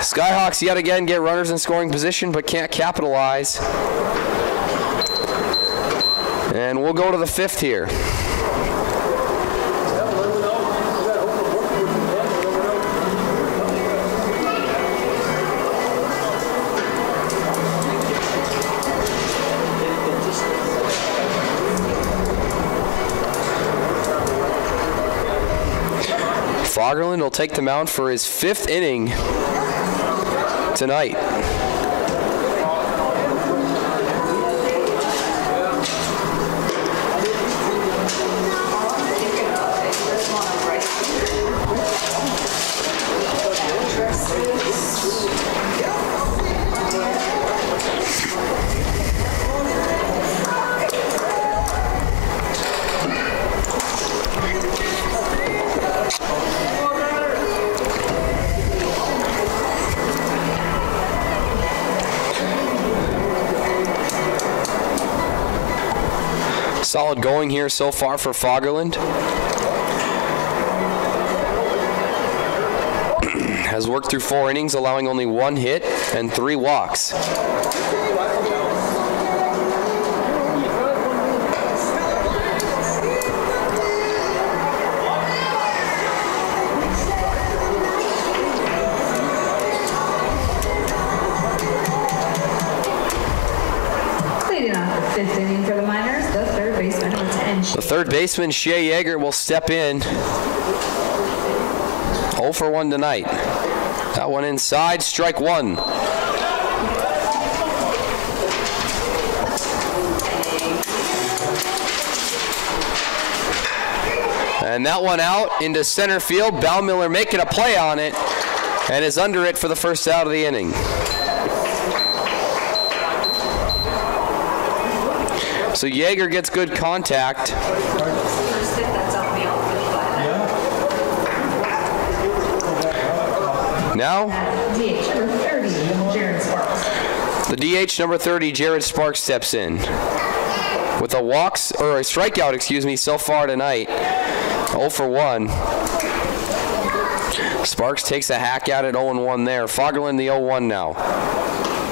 Skyhawks yet again get runners in scoring position but can't capitalize. And we'll go to the fifth here. Fagerlund will take the mound for his 5th inning tonight. Solid going here so far for Fagerlund. Has worked through 4 innings, allowing only 1 hit and 3 walks. Leading off the 5th inning for the Miners, the third baseman, The third baseman, Shea Yeager, will step in. 0 for 1 tonight. That one inside, strike 1. And that one out into center field. Baumiller making a play on it and is under it for the first out of the inning. So Yeager gets good contact. Now, DH number 30, Jared Sparks. the DH number 30, Jared Sparks, steps in with a strikeout, excuse me, so far tonight. 0 for 1. Sparks takes a hack at it, 0-1 there. Fagerlund the 0-1 now.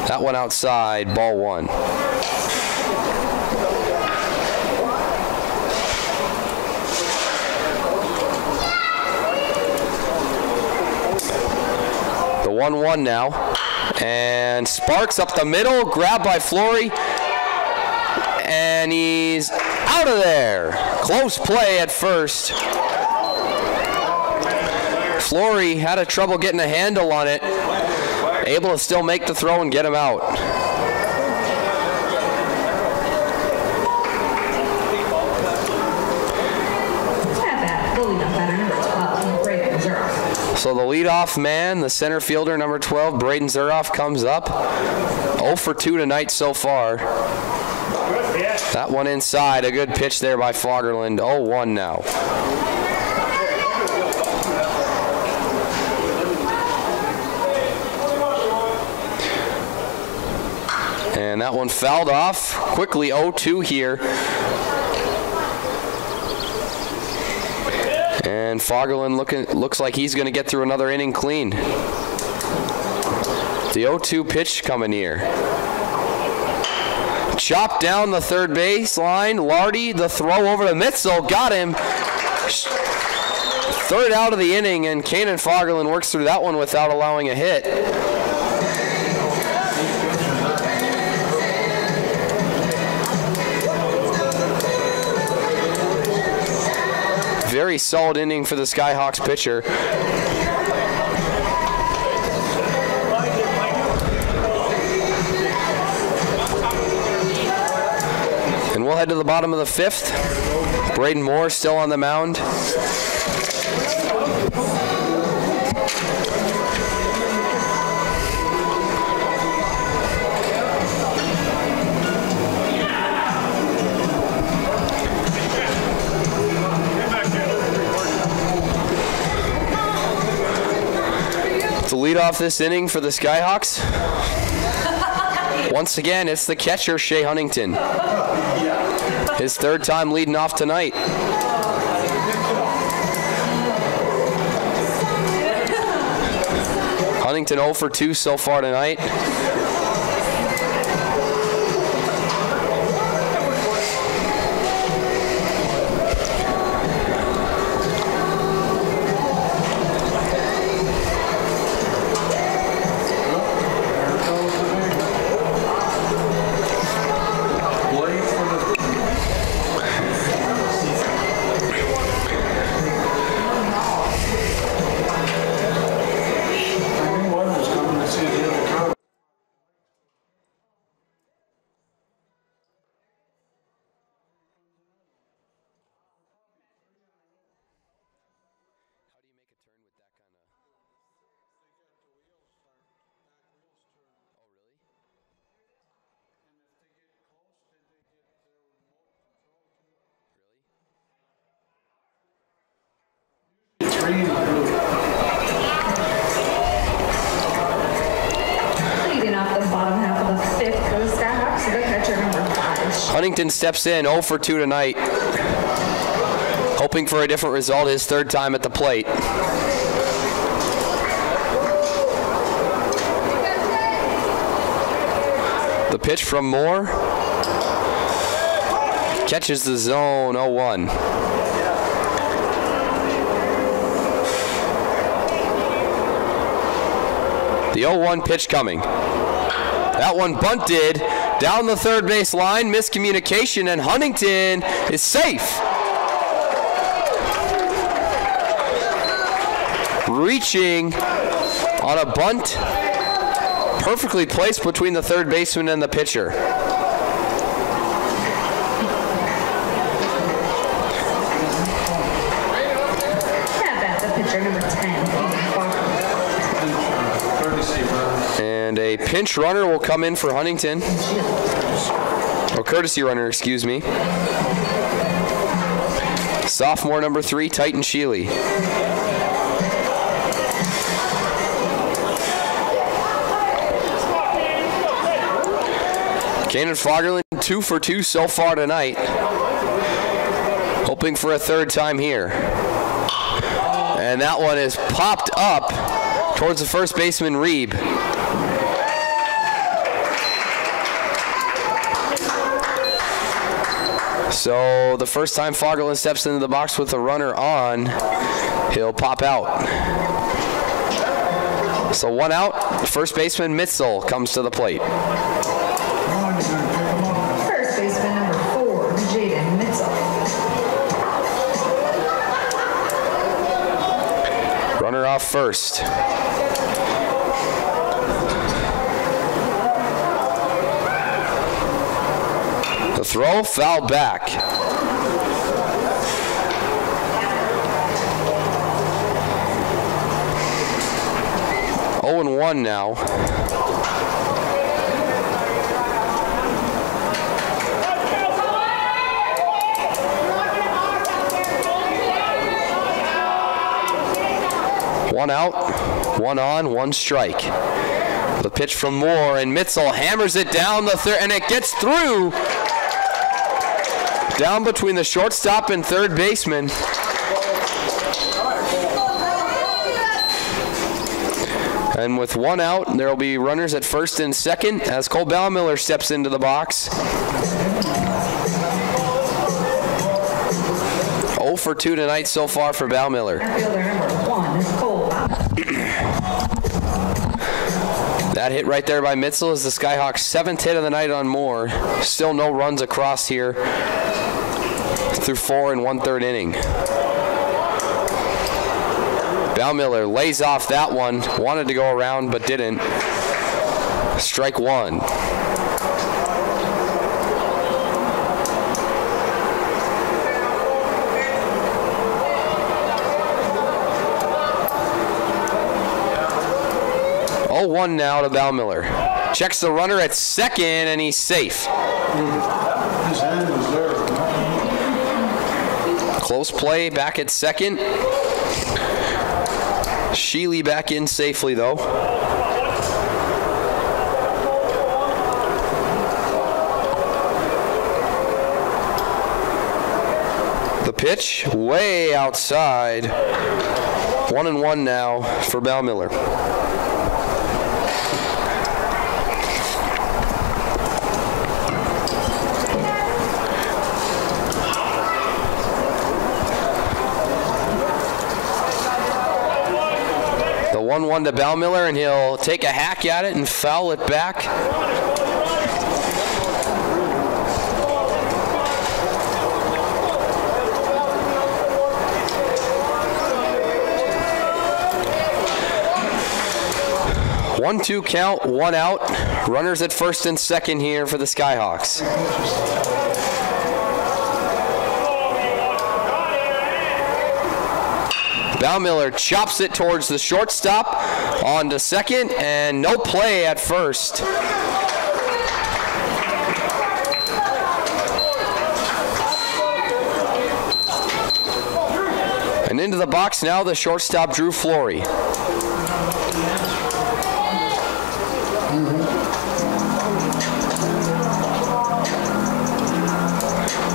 That one outside, ball 1. The 1-1 now. And Sparks up the middle, grabbed by Flory. And he's out of there. Close play at first. Flory had a trouble getting a handle on it. Able to still make the throw and get him out. So the leadoff man, the center fielder, number 12, Braden Zuroff, comes up. 0 for 2 tonight so far. That one inside. A good pitch there by Fagerlund. 0-1 now. And that one fouled off. Quickly 0-2 here. And Fagerlund looks like he's going to get through another inning clean. The 0-2 pitch coming here. Chopped down the third baseline. Lardy, the throw over to Mitzel, got him. Third out of the inning, and Kanan Fagerlund works through that one without allowing a hit. Very solid inning for the Skyhawks pitcher. And we'll head to the bottom of the 5th. Braden Moore still on the mound. To lead off this inning for the Skyhawks, once again, it's the catcher, Shea Huntington. His 3rd time leading off tonight. Huntington 0 for 2 so far tonight. 3 and 2. Leading off the bottom half of the fifth for the Skyhawks, the catcher number 5. Huntington steps in 0 for 2 tonight. Hoping for a different result his third time at the plate. The pitch from Moore. Catches the zone, 0-1. The 0-1 pitch coming. That one bunted down the third base line, miscommunication, and Huntington is safe. Reaching on a bunt, perfectly placed between the third baseman and the pitcher. And a pinch runner will come in for Huntington. Or courtesy runner, excuse me. Sophomore number 3, Titan Sheely. Cannon Fagerlund 2 for 2 so far tonight. Hoping for a third time here. And that one is popped up towards the first baseman, Reeb. So the first time Fagerlund steps into the box with the runner on, he'll pop out. So 1 out, first baseman Mitzel comes to the plate. First baseman number 4, Jaden Mitzel. Runner off first. The throw, foul back. Oh and 1 now. One out, 1 on, 1 strike. The pitch from Moore, and Mitzel hammers it down the third, and it gets through. Down between the shortstop and third baseman. And with 1 out, there will be runners at first and second as Cole Baumiller steps into the box. 0 for 2 tonight so far for Baumiller. Fielder number 1 is Cole Baumiller. That hit right there by Mitzel is the Skyhawks' 7th hit of the night on Moore. Still no runs across here through 4 1/3 inning. Baumiller lays off that one. Wanted to go around but didn't. Strike 1. Oh, 1 now to Baumiller. Checks the runner at second, and he's safe. His hand was there. Close play back at second. Sheely back in safely, though. The pitch way outside. 1 1 now for Baumiller. The 1-1 to Baumiller, and he'll take a hack at it and foul it back. One-two count, 1 out. Runners at first and second here for the Skyhawks. Baumiller chops it towards the shortstop, on to second, and no play at first. And And into the box now, the shortstop, Drew Flory.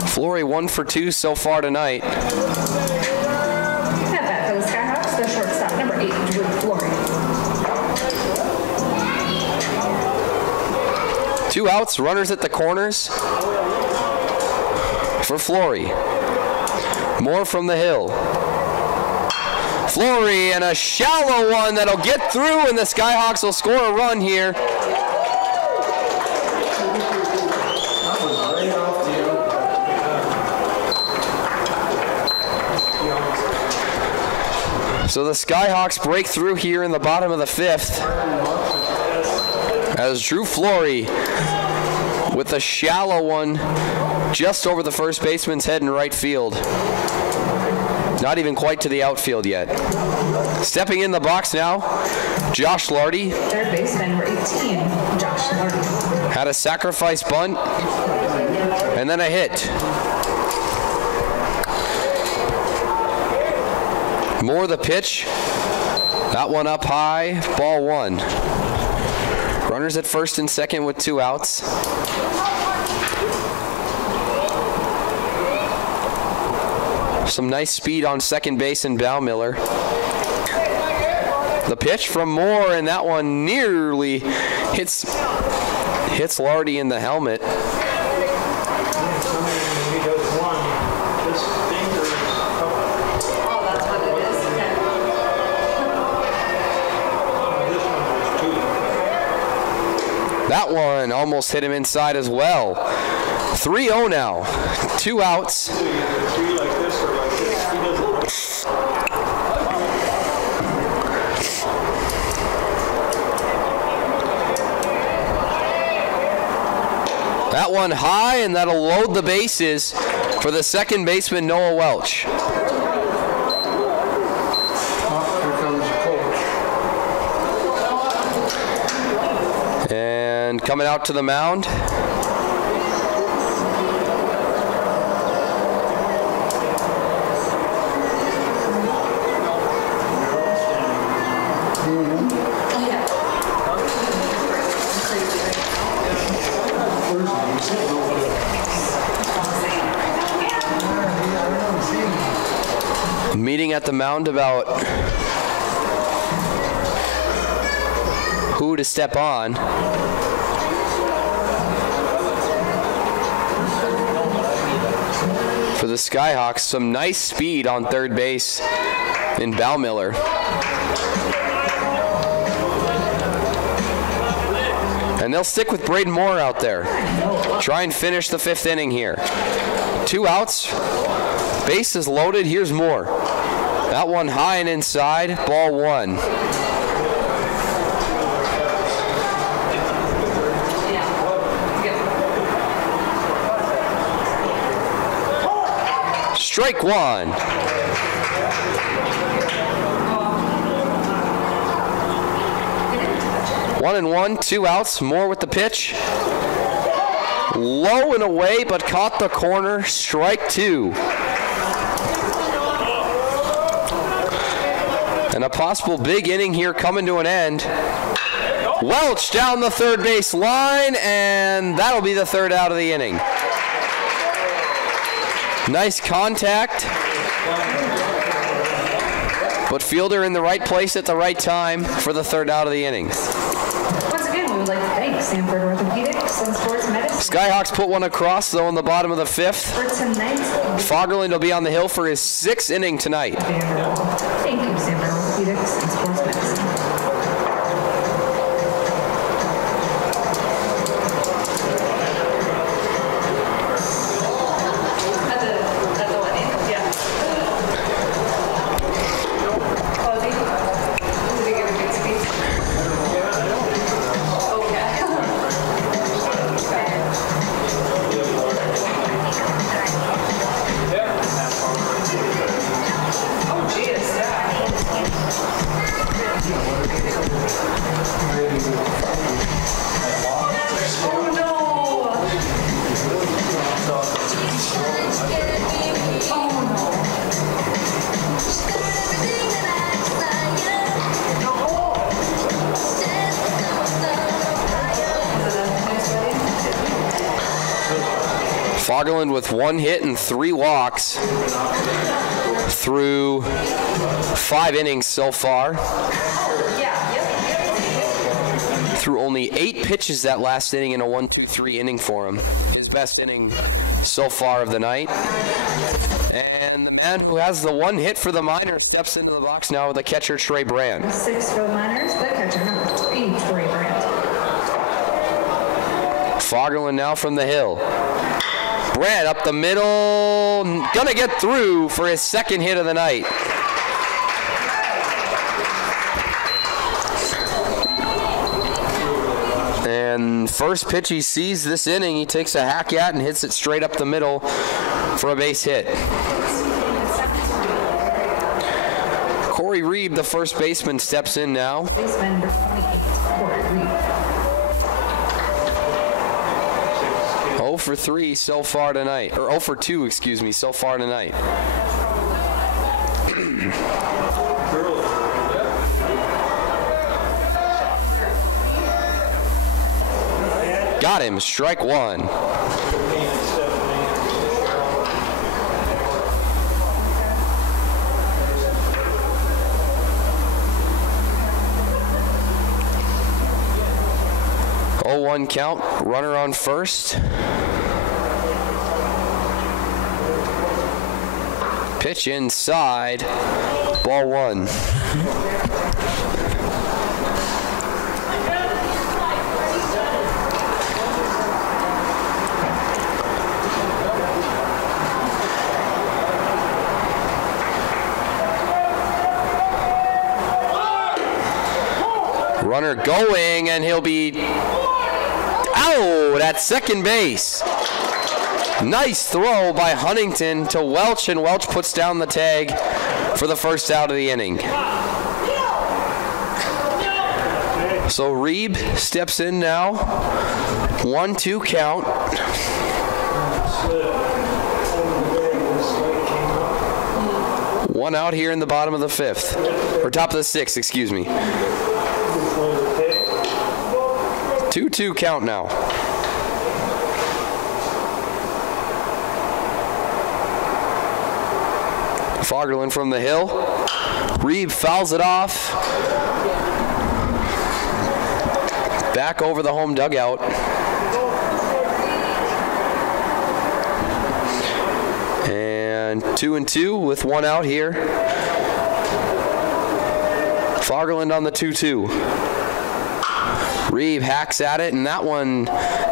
Flory 1 for 2 so far tonight. At bat for the Skyhawks, the shortstop, number 8, Drew Flory. 2 outs, runners at the corners for Flory. More from the hill. Flory and a shallow one that'll get through, and the Skyhawks will score a run here. So the Skyhawks break through here in the bottom of the 5th as Drew Flory with a shallow one just over the first baseman's head in right field. Not even quite to the outfield yet. Stepping in the box now, Josh Lardy. Third baseman, number 18, Josh Lardy. Had a sacrifice bunt and then a hit. More the pitch. That one up high, ball 1. Runners at first and second with 2 outs. Some nice speed on second base in Beulah. The pitch from Moore, and that one nearly hits Lardy in the helmet. That one almost hit him inside as well. 3-0 now. 2 outs. That one high, and that'll load the bases for the second baseman, Noah Welch. And coming out to the mound, meeting at the mound about who to step on. For the Skyhawks, some nice speed on third base in Beulah. And they'll stick with Braden Moore out there. Try and finish the 5th inning here. 2 outs, base is loaded, here's Moore. That one high and inside, ball 1. Strike 1. One and 1, 2 outs. Moore with the pitch. Low and away, but caught the corner. Strike 2. And a possible big inning here coming to an end. Welch down the third base line, and that'll be the 3rd out of the inning. Nice contact, but fielder in the right place at the right time for the 3rd out of the inning. Once again, we would like to thank Sanford Orthopedics and Sports Medicine. Skyhawks put one across, though, in the bottom of the 5th. For tonight, Fagerland will be on the hill for his 6th inning tonight. thank you, Sanford Orthopedics and Sports Medicine. Fagerlund with 1 hit and 3 walks through 5 innings so far. Through only 8 pitches that last inning in a 1-2-3 inning for him. His best inning so far of the night. And the man who has the 1 hit for the Miners steps into the box now with the catcher, Trey Brand. 6 for the Miners, the catcher, number 3, Trey Brand. Fagerlund now from the hill. Brand up the middle, gonna get through for his 2nd hit of the night. And first pitch he sees this inning, he takes a hack at and hits it straight up the middle for a base hit. Corey Reeb, the first baseman, steps in now. Baseman number 28, Corey Reeb. 0 for 3 so far tonight, or 0 for 2, excuse me, so far tonight. Got him, strike 1. Oh, 1 count, runner on first. Pitch inside, ball 1. Runner going, and he'll be out at second base. Nice throw by Huntington to Welch, and Welch puts down the tag for the first out of the inning. So Reeb steps in now. 1-2 count. One out here in the bottom of the 5th, or top of the 6th, excuse me. 2-2 count now. Fagerlund from the hill. Reeb fouls it off. Back over the home dugout. And 2-2 with 1 out here. Fagerlund on the 2-2. Reeb hacks at it, and that one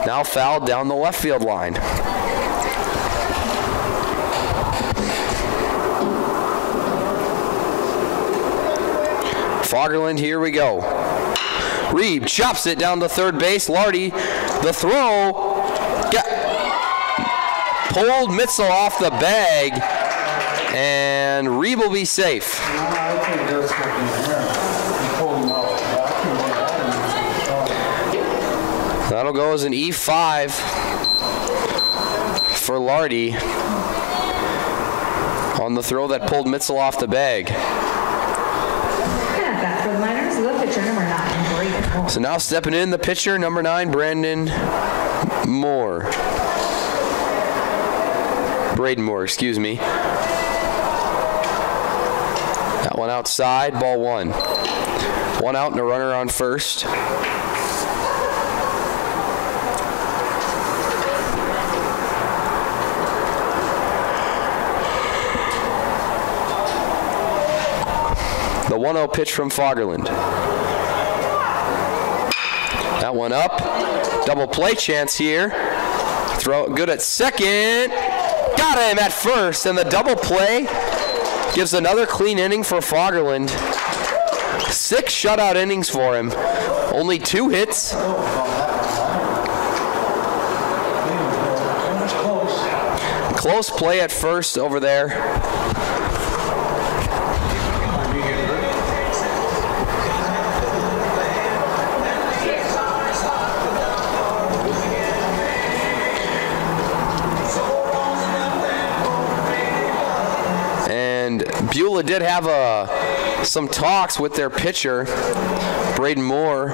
now fouled down the left field line. Fagerlund, here we go. Reeb chops it down to third base. Lardy, the throw, pulled Mitzel off the bag, and Reeb will be safe. I think that's what he's here. He pulled him off the back. That'll go as an E5 for Lardy on the throw that pulled Mitzel off the bag. And at bat for the Miners, the pitcher, number 9, Braden Moore. So now stepping in, the pitcher, number 9, Braden Moore, excuse me. That one outside, ball 1. 1 out and a runner on first. The 1-0 pitch from Fagerlund. That one up. Double play chance here. Throw it good at second. Got him at first, and the double play gives another clean inning for Fagerlund. 6 shutout innings for him. Only 2 hits. Close play at first over there. Beulah did have some talks with their pitcher, Braden Moore.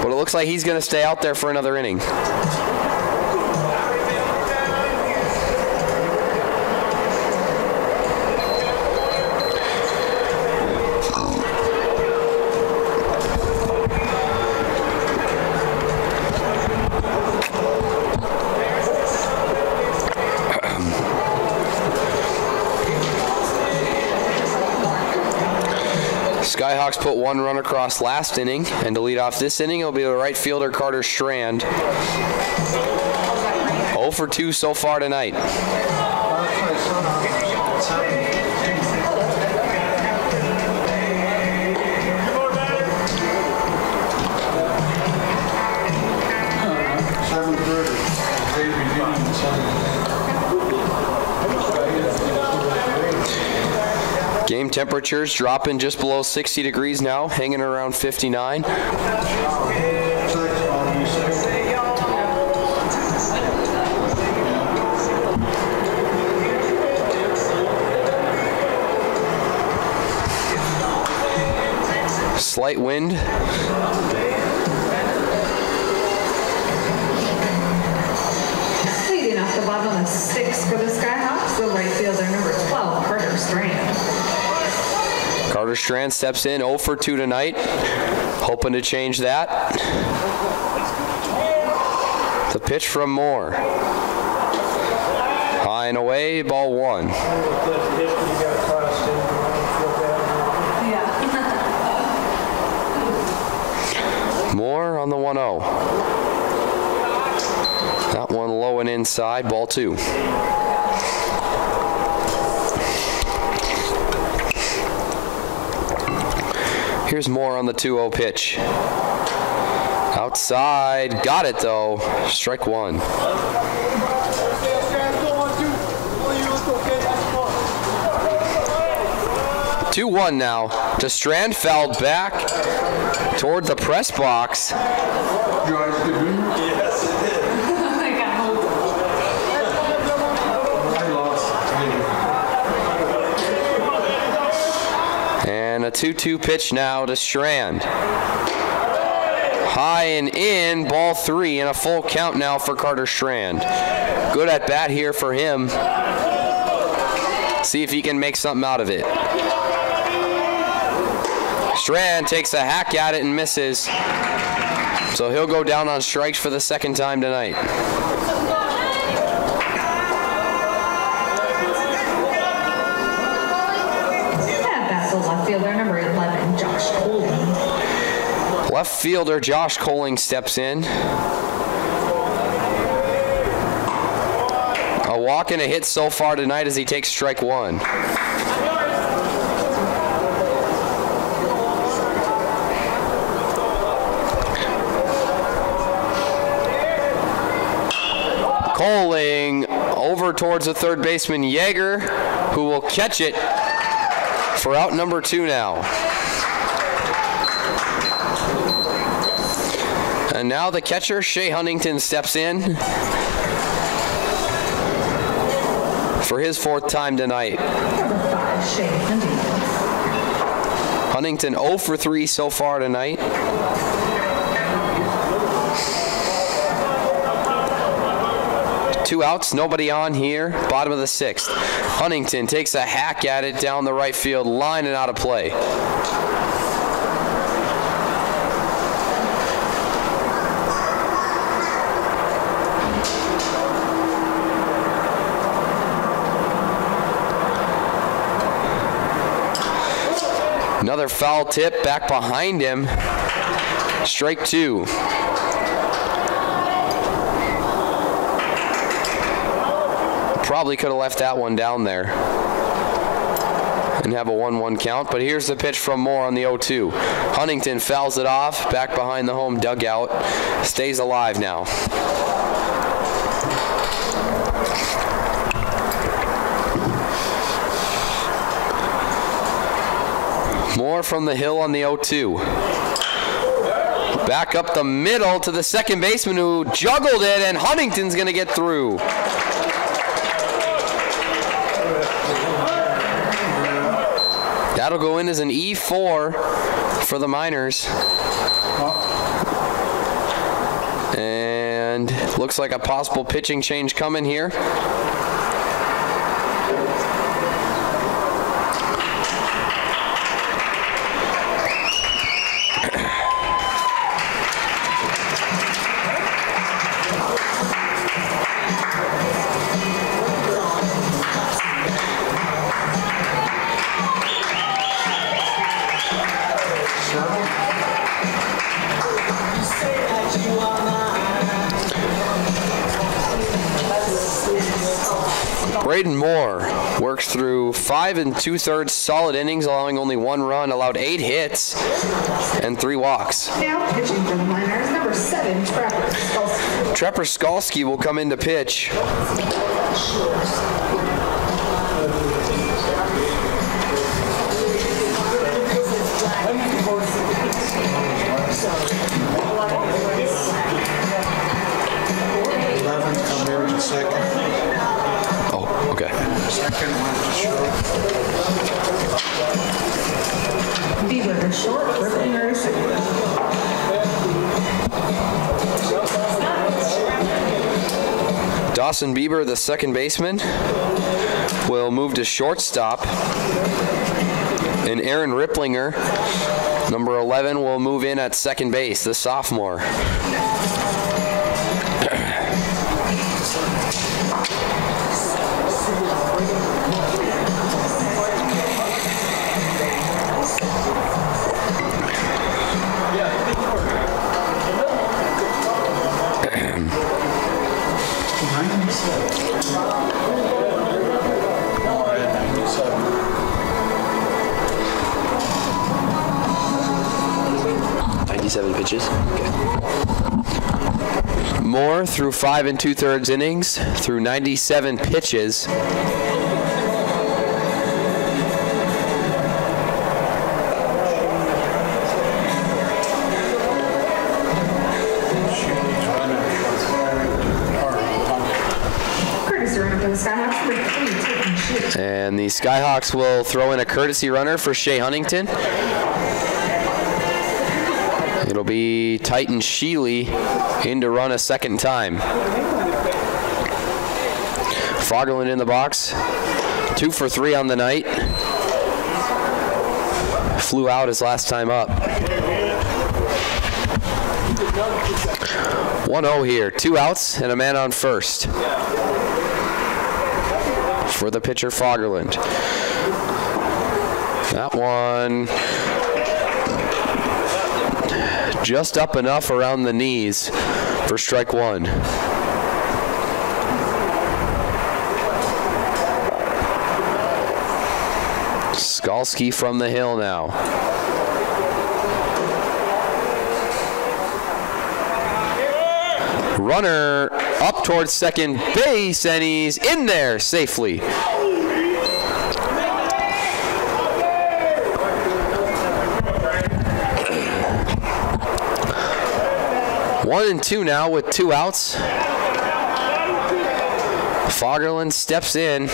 But it looks like he's going to stay out there for another inning. Skyhawks put 1 run across last inning, and to lead off this inning, it'll be the right fielder Carter Strand. 0 for 2 so far tonight. Game temperatures dropping just below 60 degrees now, hanging around 59. Slight wind. Leading off the bottom of the 6 for the Skyhawks, the right fielder number 12, Carter Strand. Carter Strand steps in 0 for 2 tonight, hoping to change that. The pitch from Moore. High and away, ball 1. Moore on the 1-0. That one low and inside, ball 2. Here's Moore on the 2-0 pitch. Outside, got it though. Strike 1. 2-1 now. To Strand, fouled back toward the press box. And a 2-2 pitch now to Strand. High and in, ball 3, and a full count now for Carter Strand. Good at bat here for him. See if he can make something out of it. Strand takes a hack at it and misses. So he'll go down on strikes for the 2nd time tonight. Left fielder Josh Coling steps in. A walk and a hit so far tonight as he takes strike 1. Coling over towards the third baseman Yeager, who will catch it for out number 2 now. And now the catcher, Shea Huntington, steps in for his 4th time tonight. Huntington 0 for 3 so far tonight. Two outs, nobody on here, bottom of the 6th. Huntington takes a hack at it down the right field line and out of play. Another foul tip back behind him. Strike 2. Probably could have left that one down there and have a 1-1 count, but here's the pitch from Moore on the 0-2. Huntington fouls it off, back behind the home dugout. Stays alive now. Moore from the hill on the 0-2. Back up the middle to the second baseman who juggled it, and Huntington's going to get through. That'll go in as an E4 for the Miners. And looks like a possible pitching change coming here. Braden Moore works through 5 2/3 solid innings, allowing only 1 run, allowed 8 hits and 3 walks. Now pitching for the Miners, number 7, Trapper Skalski. Trapper Skalski will come in to pitch. Oh, okay. Bieber to short, Riplinger to second. Dawson Bieber, the second baseman, will move to shortstop. And Aaron Riplinger, number 11, will move in at second base, the sophomore. Pitches. Okay. Moore through 5 2/3 innings, through 97 pitches. And the Skyhawks will throw in a courtesy runner for Shea Huntington. It'll be Titan Sheely in to run a second time. Fagerlund in the box. 2 for 3 on the night. Flew out his last time up. 1-0 here. 2 outs and a man on first for the pitcher Fagerlund. That one just up enough around the knees for strike 1. Skalski from the hill now. Runner up towards second base, and he's in there safely. One and 2 now with 2 outs. Fagerlund steps in.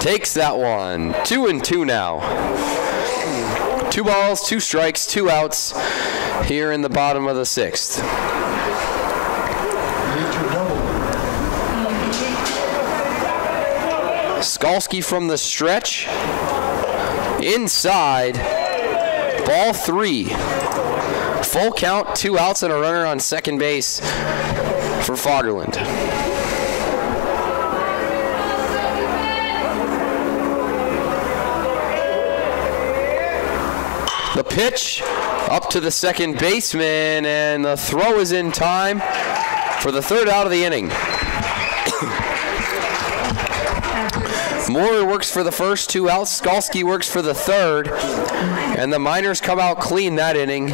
Takes that one. 2 and 2 now. 2 balls, 2 strikes, 2 outs here in the bottom of the 6th. Skalski from the stretch. Inside. Ball 3. Full count, 2 outs and a runner on second base for Fagerlund. The pitch up to the second baseman, and the throw is in time for the 3rd out of the inning. Moore works for the first 2 outs. Skalski works for the 3rd, and the Miners come out clean that inning.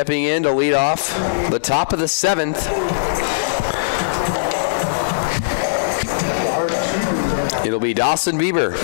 Stepping in to lead off the top of the 7th. It'll be Dawson Bieber.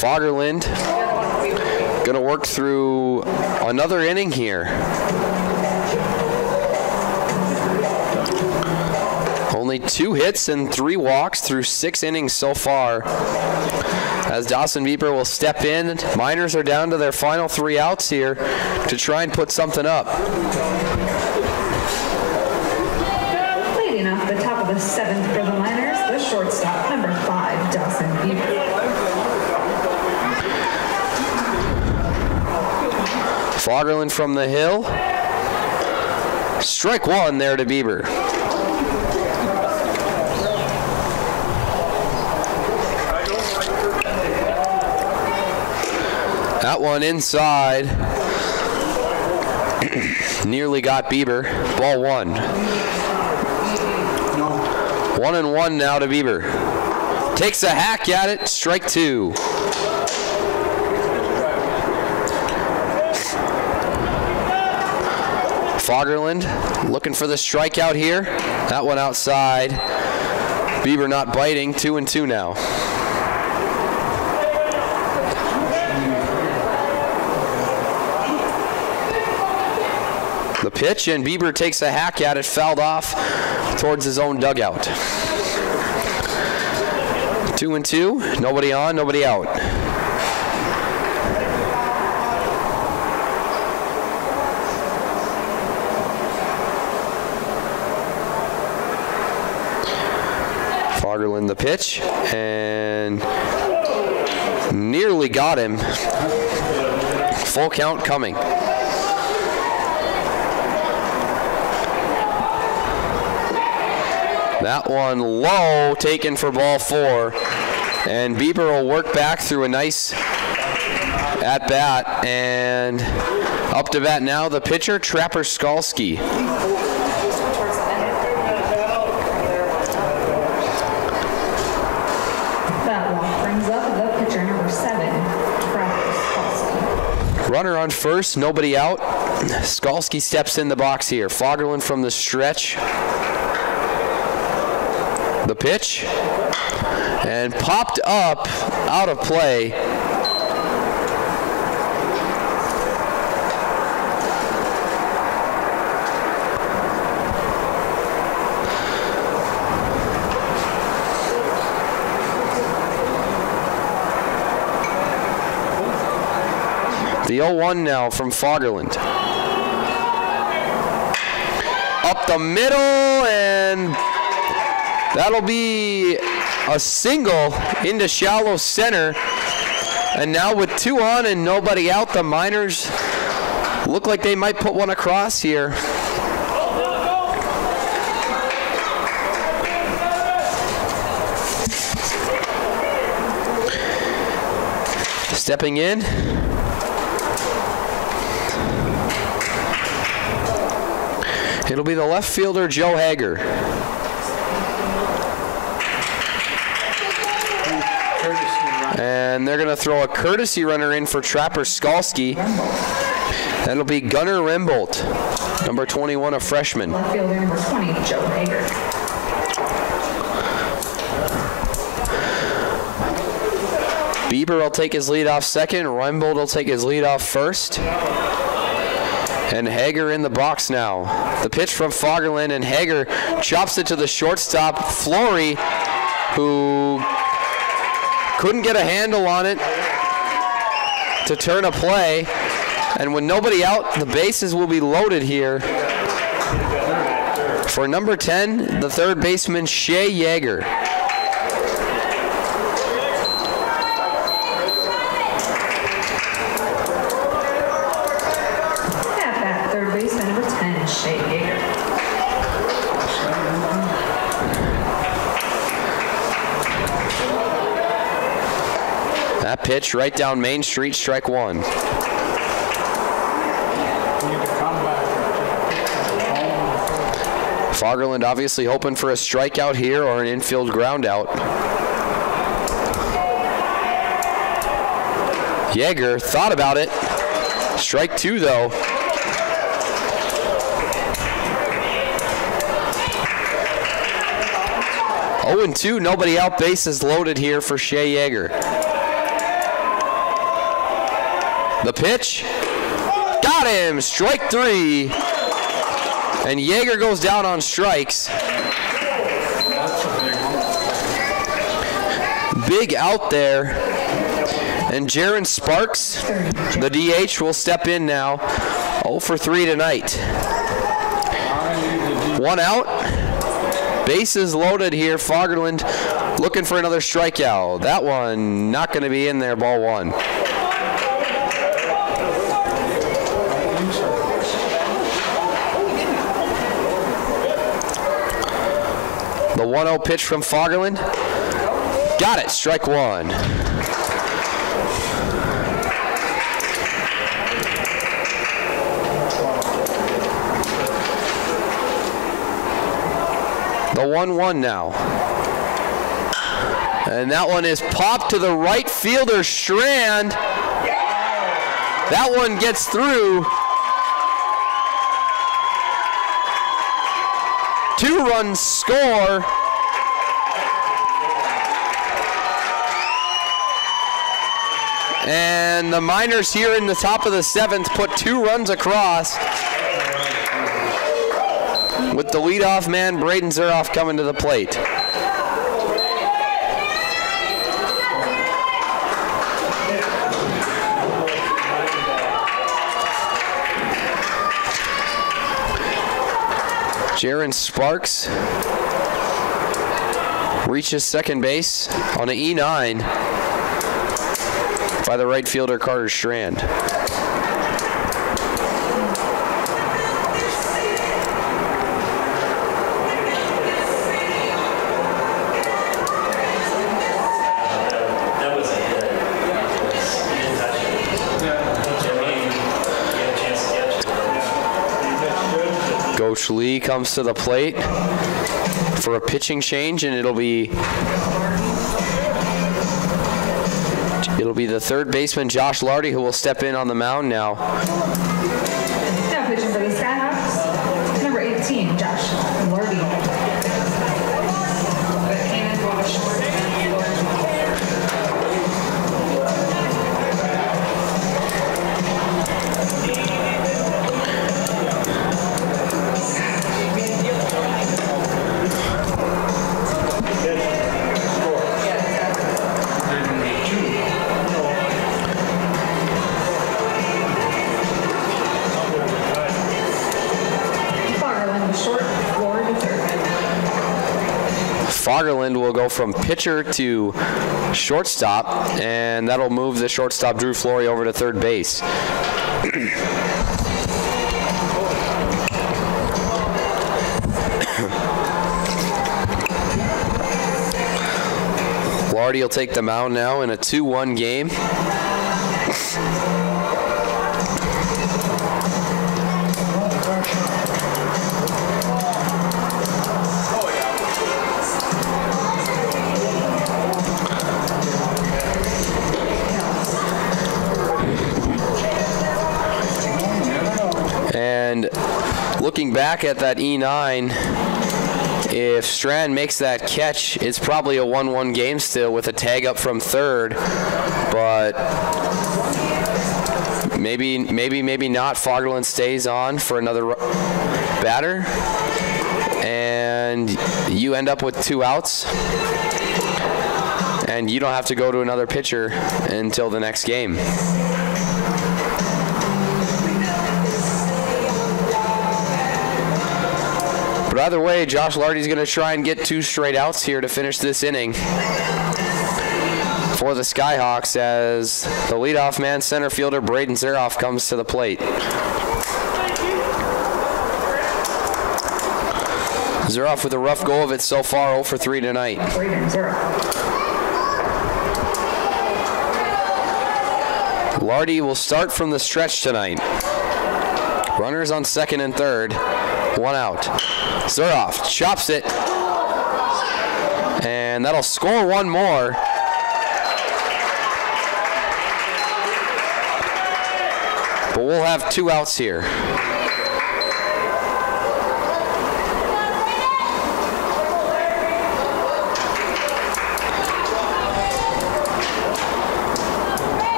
Fagerland going to work through another inning here. Only 2 hits and 3 walks through 6 innings so far. As Dawson Bieber will step in, Miners are down to their final 3 outs here to try and put something up. Leading off the top of the 7th for the Miners, the shortstop, number 5, Dawson Bieber. Fagerland from the hill. Strike 1 there to Bieber. That one inside. Nearly got Bieber. Ball 1. 1-1 now to Bieber. Takes a hack at it. Strike 2. Fagerland looking for the strikeout here. That one outside. Bieber not biting. 2-2 now. The pitch, and Bieber takes a hack at it, fouled off towards his own dugout. 2-2. Nobody on, nobody out. Fagerland the pitch, and nearly got him. Full count coming. That one low, taken for ball 4, and Bieber will work back through a nice at bat, and up to bat now the pitcher, Trapper Skalski. Runner on first, nobody out. Skalski steps in the box here. Fagerland from the stretch. The pitch. And popped up, out of play. The 0-1 now from Fagerland. Up the middle, and that'll be a single into shallow center. And now with 2 on and nobody out, the Miners look like they might put one across here. Stepping in. It'll be the left fielder, Joe Hager. And they're going to throw a courtesy runner in for Trapper Skalski. That'll be Gunnar Rembolt, number 21, a freshman. Left fielder, number 20, Joe Hager. Bieber will take his lead off second. Rembolt will take his lead off first. And Hager in the box now. The pitch from Fagerland, and Hager chops it to the shortstop, Flory, who couldn't get a handle on it to turn a play. And with nobody out, the bases will be loaded here for number 10, the third baseman, Shea Yeager. That pitch right down Main Street, strike one. Fagerlund obviously hoping for a strikeout here or an infield ground out. Yeager thought about it. Strike two though. Oh and 2, nobody out, bases loaded here for Shea Yeager. The pitch, got him, strike three. And Yeager goes down on strikes. Big out there. And Jaron Sparks, the DH, will step in now. 0 for 3 tonight. One out. Bases loaded here. Fagerlund looking for another strikeout. That one not going to be in there, ball one. The 1-0 pitch from Fagerlund. Got it, strike one. The 1-1 now. And that one is popped to the right fielder, Strand. That one gets through. 2-run score. And the Miners here in the top of the 7th put 2 runs across, with the leadoff man, Braden Zuroff, coming to the plate. Jaron Sparks reaches second base on an E9 by the right fielder, Carter Strand. Coach Lee comes to the plate for a pitching change, and it'll be the third baseman, Josh Lardy, who will step in on the mound now. Now pitching for the Skyhawks, number 18, Josh Lardy. Fagerlund will go from pitcher to shortstop, and that'll move the shortstop Drew Flory over to third base. Lardy will take the mound now in a 2-1 game. And looking back at that E9, if Strand makes that catch, it's probably a 1-1 game still with a tag up from third, but maybe not. Fagerlund stays on for another batter, and you end up with 2 outs, and you don't have to go to another pitcher until the next game. But either way, Josh Lardy's going to try and get 2 straight outs here to finish this inning for the Skyhawks, as the leadoff man, center fielder Braden Zuroff, comes to the plate. Zuroff with a rough go of it so far, 0 for 3 tonight. Braden Zuroff. Lardy will start from the stretch tonight. Runners on second and third. One out. Zuroff chops it. And that'll score one more. But we'll have 2 outs here.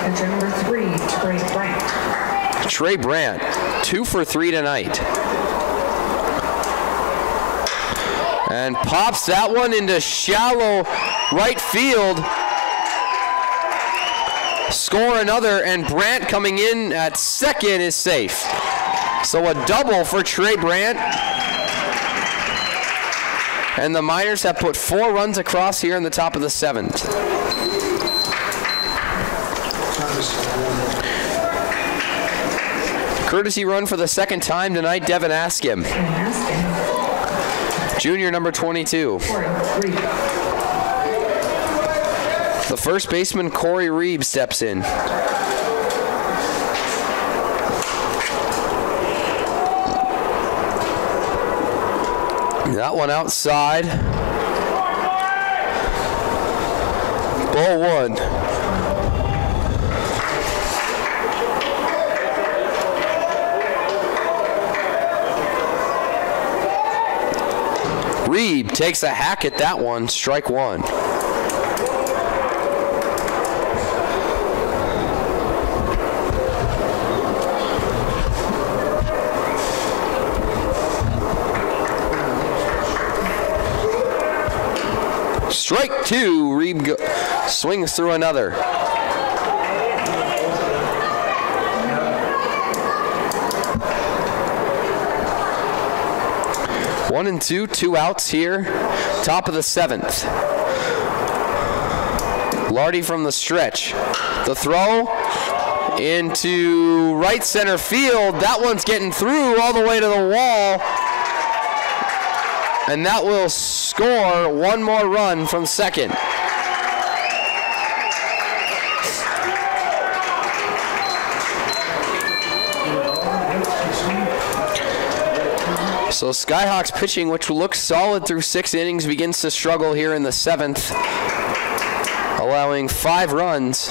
Catcher number 3, Trey Brandt. Trey Brandt, 2 for 3 tonight. And pops that one into shallow right field. Score another, and Brandt coming in at second is safe. So a double for Trey Brandt. And the Miners have put 4 runs across here in the top of the 7th. Courtesy run for the second time tonight, Devin Askim. Junior number 22. The first baseman, Corey Reeb, steps in. That one outside. Ball 1. Reeb takes a hack at that one, strike 1. Strike 2, Reeb swings through another. 1 and 2, 2 outs here. Top of the 7th. Lardy from the stretch. The throw into right center field. That one's getting through all the way to the wall. And that will score one more run from second. So Skyhawks pitching, which looks solid through 6 innings, begins to struggle here in the 7th, allowing 5 runs.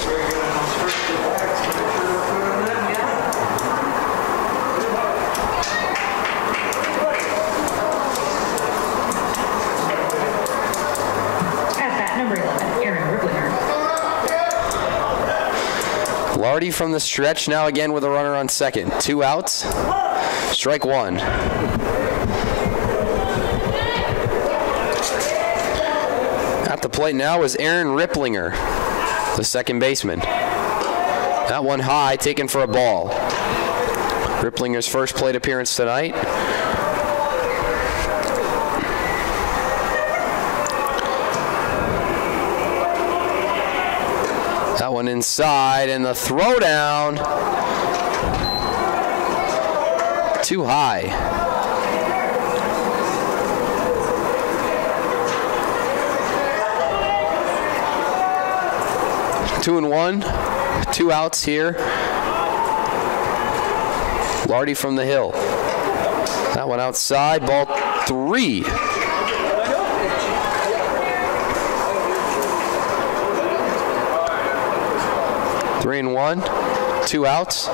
At bat number 11, Aaron Riplinger. Lardy from the stretch now again with a runner on second. 2 outs, strike 1. At the plate now is Aaron Riplinger, the second baseman. That one high, taken for a ball. Riplinger's first plate appearance tonight. That one inside, and the throw down. Too high. Two and 1, 2 outs here. Lardy from the hill. That one outside, ball 3. Three and 1, 2 outs.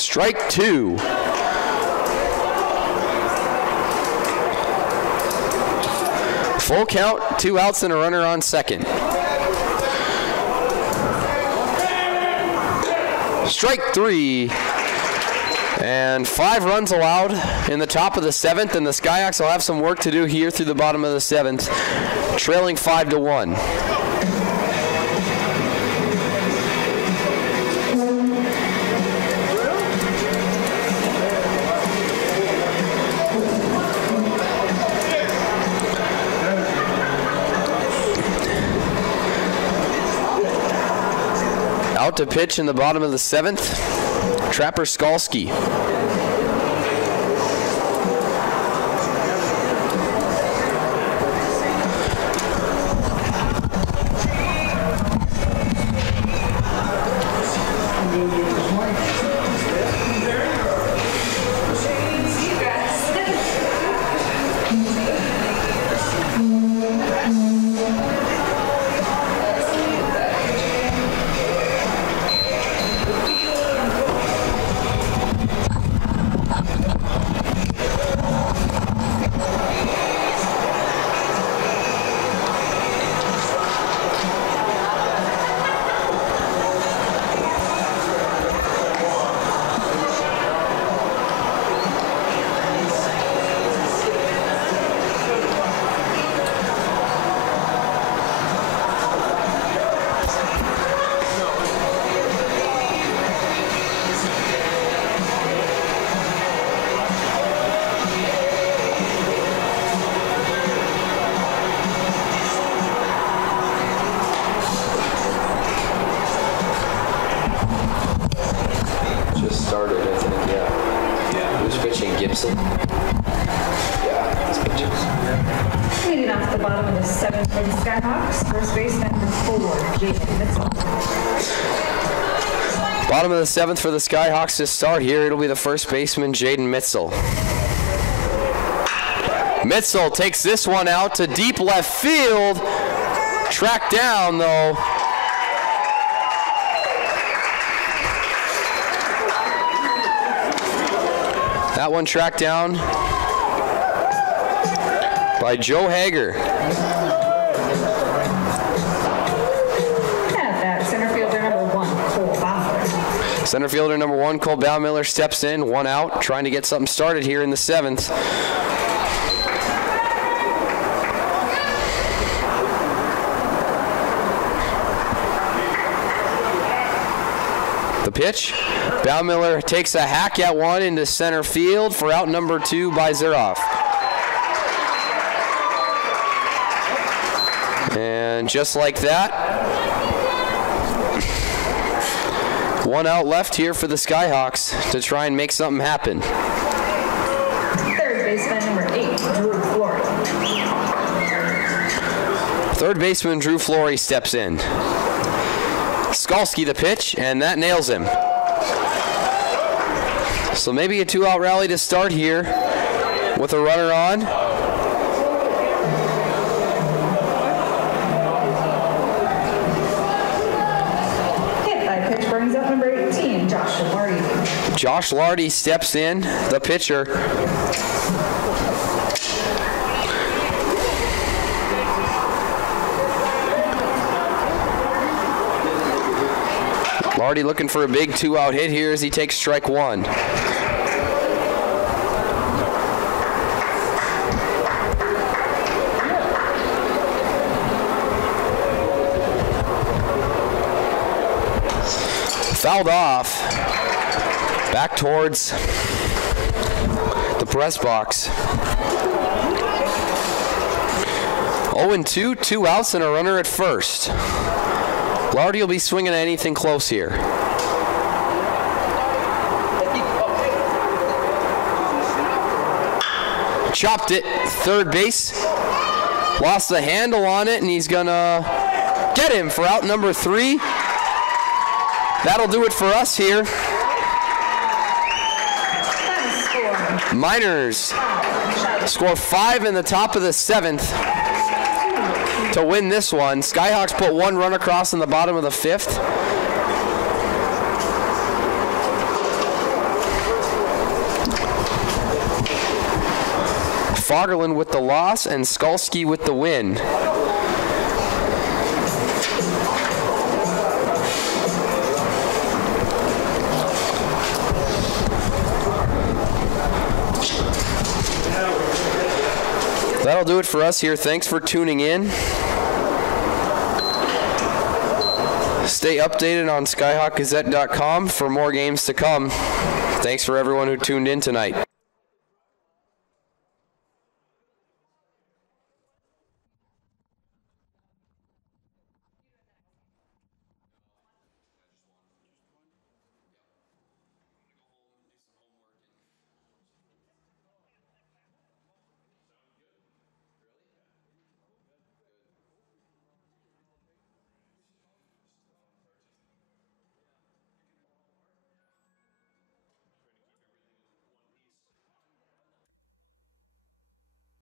Strike 2. Full count, 2 outs and a runner on second. Strike 3. And 5 runs allowed in the top of the 7th, and the Skyhawks will have some work to do here through the bottom of the 7th, trailing 5-1. Out to pitch in the bottom of the 7th, Trapper Skalski. Leading off the bottom of the 7th for the Skyhawks, first baseman number 4, Jaden Mitchell. Bottom of the 7th for the Skyhawks to start here. It'll be the first baseman, Jaden Mitchell. Mitchell takes this one out to deep left field. Tracked down, though. That one tracked down by Joe Hager. Center fielder number 1, Cole Baumiller, steps in, 1 out, trying to get something started here in the 7th. The pitch, Baumiller takes a hack at one into center field for out number 2 by Zeroff. And just like that, 1 out left here for the Skyhawks to try and make something happen. Third baseman number 8, Drew Flory. Third baseman Drew Flory steps in. Skalski the pitch, and that nails him. So maybe a 2-out rally to start here with a runner on. Josh Lardy steps in, the pitcher. Lardy looking for a big 2-out hit here as he takes strike 1. Fouled off. Back towards the press box. 0-2, 2 outs and a runner at first. Lardy will be swinging at anything close here. Chopped it, third base. Lost the handle on it, and he's gonna get him for out number 3. That'll do it for us here. Miners score 5 in the top of the 7th to win this one. Skyhawks put 1 run across in the bottom of the 5th. Fagerlund with the loss and Skalski with the win. That'll do it for us here. Thanks for tuning in. Stay updated on SkyhawkGazette.com for more games to come. Thanks for everyone who tuned in tonight.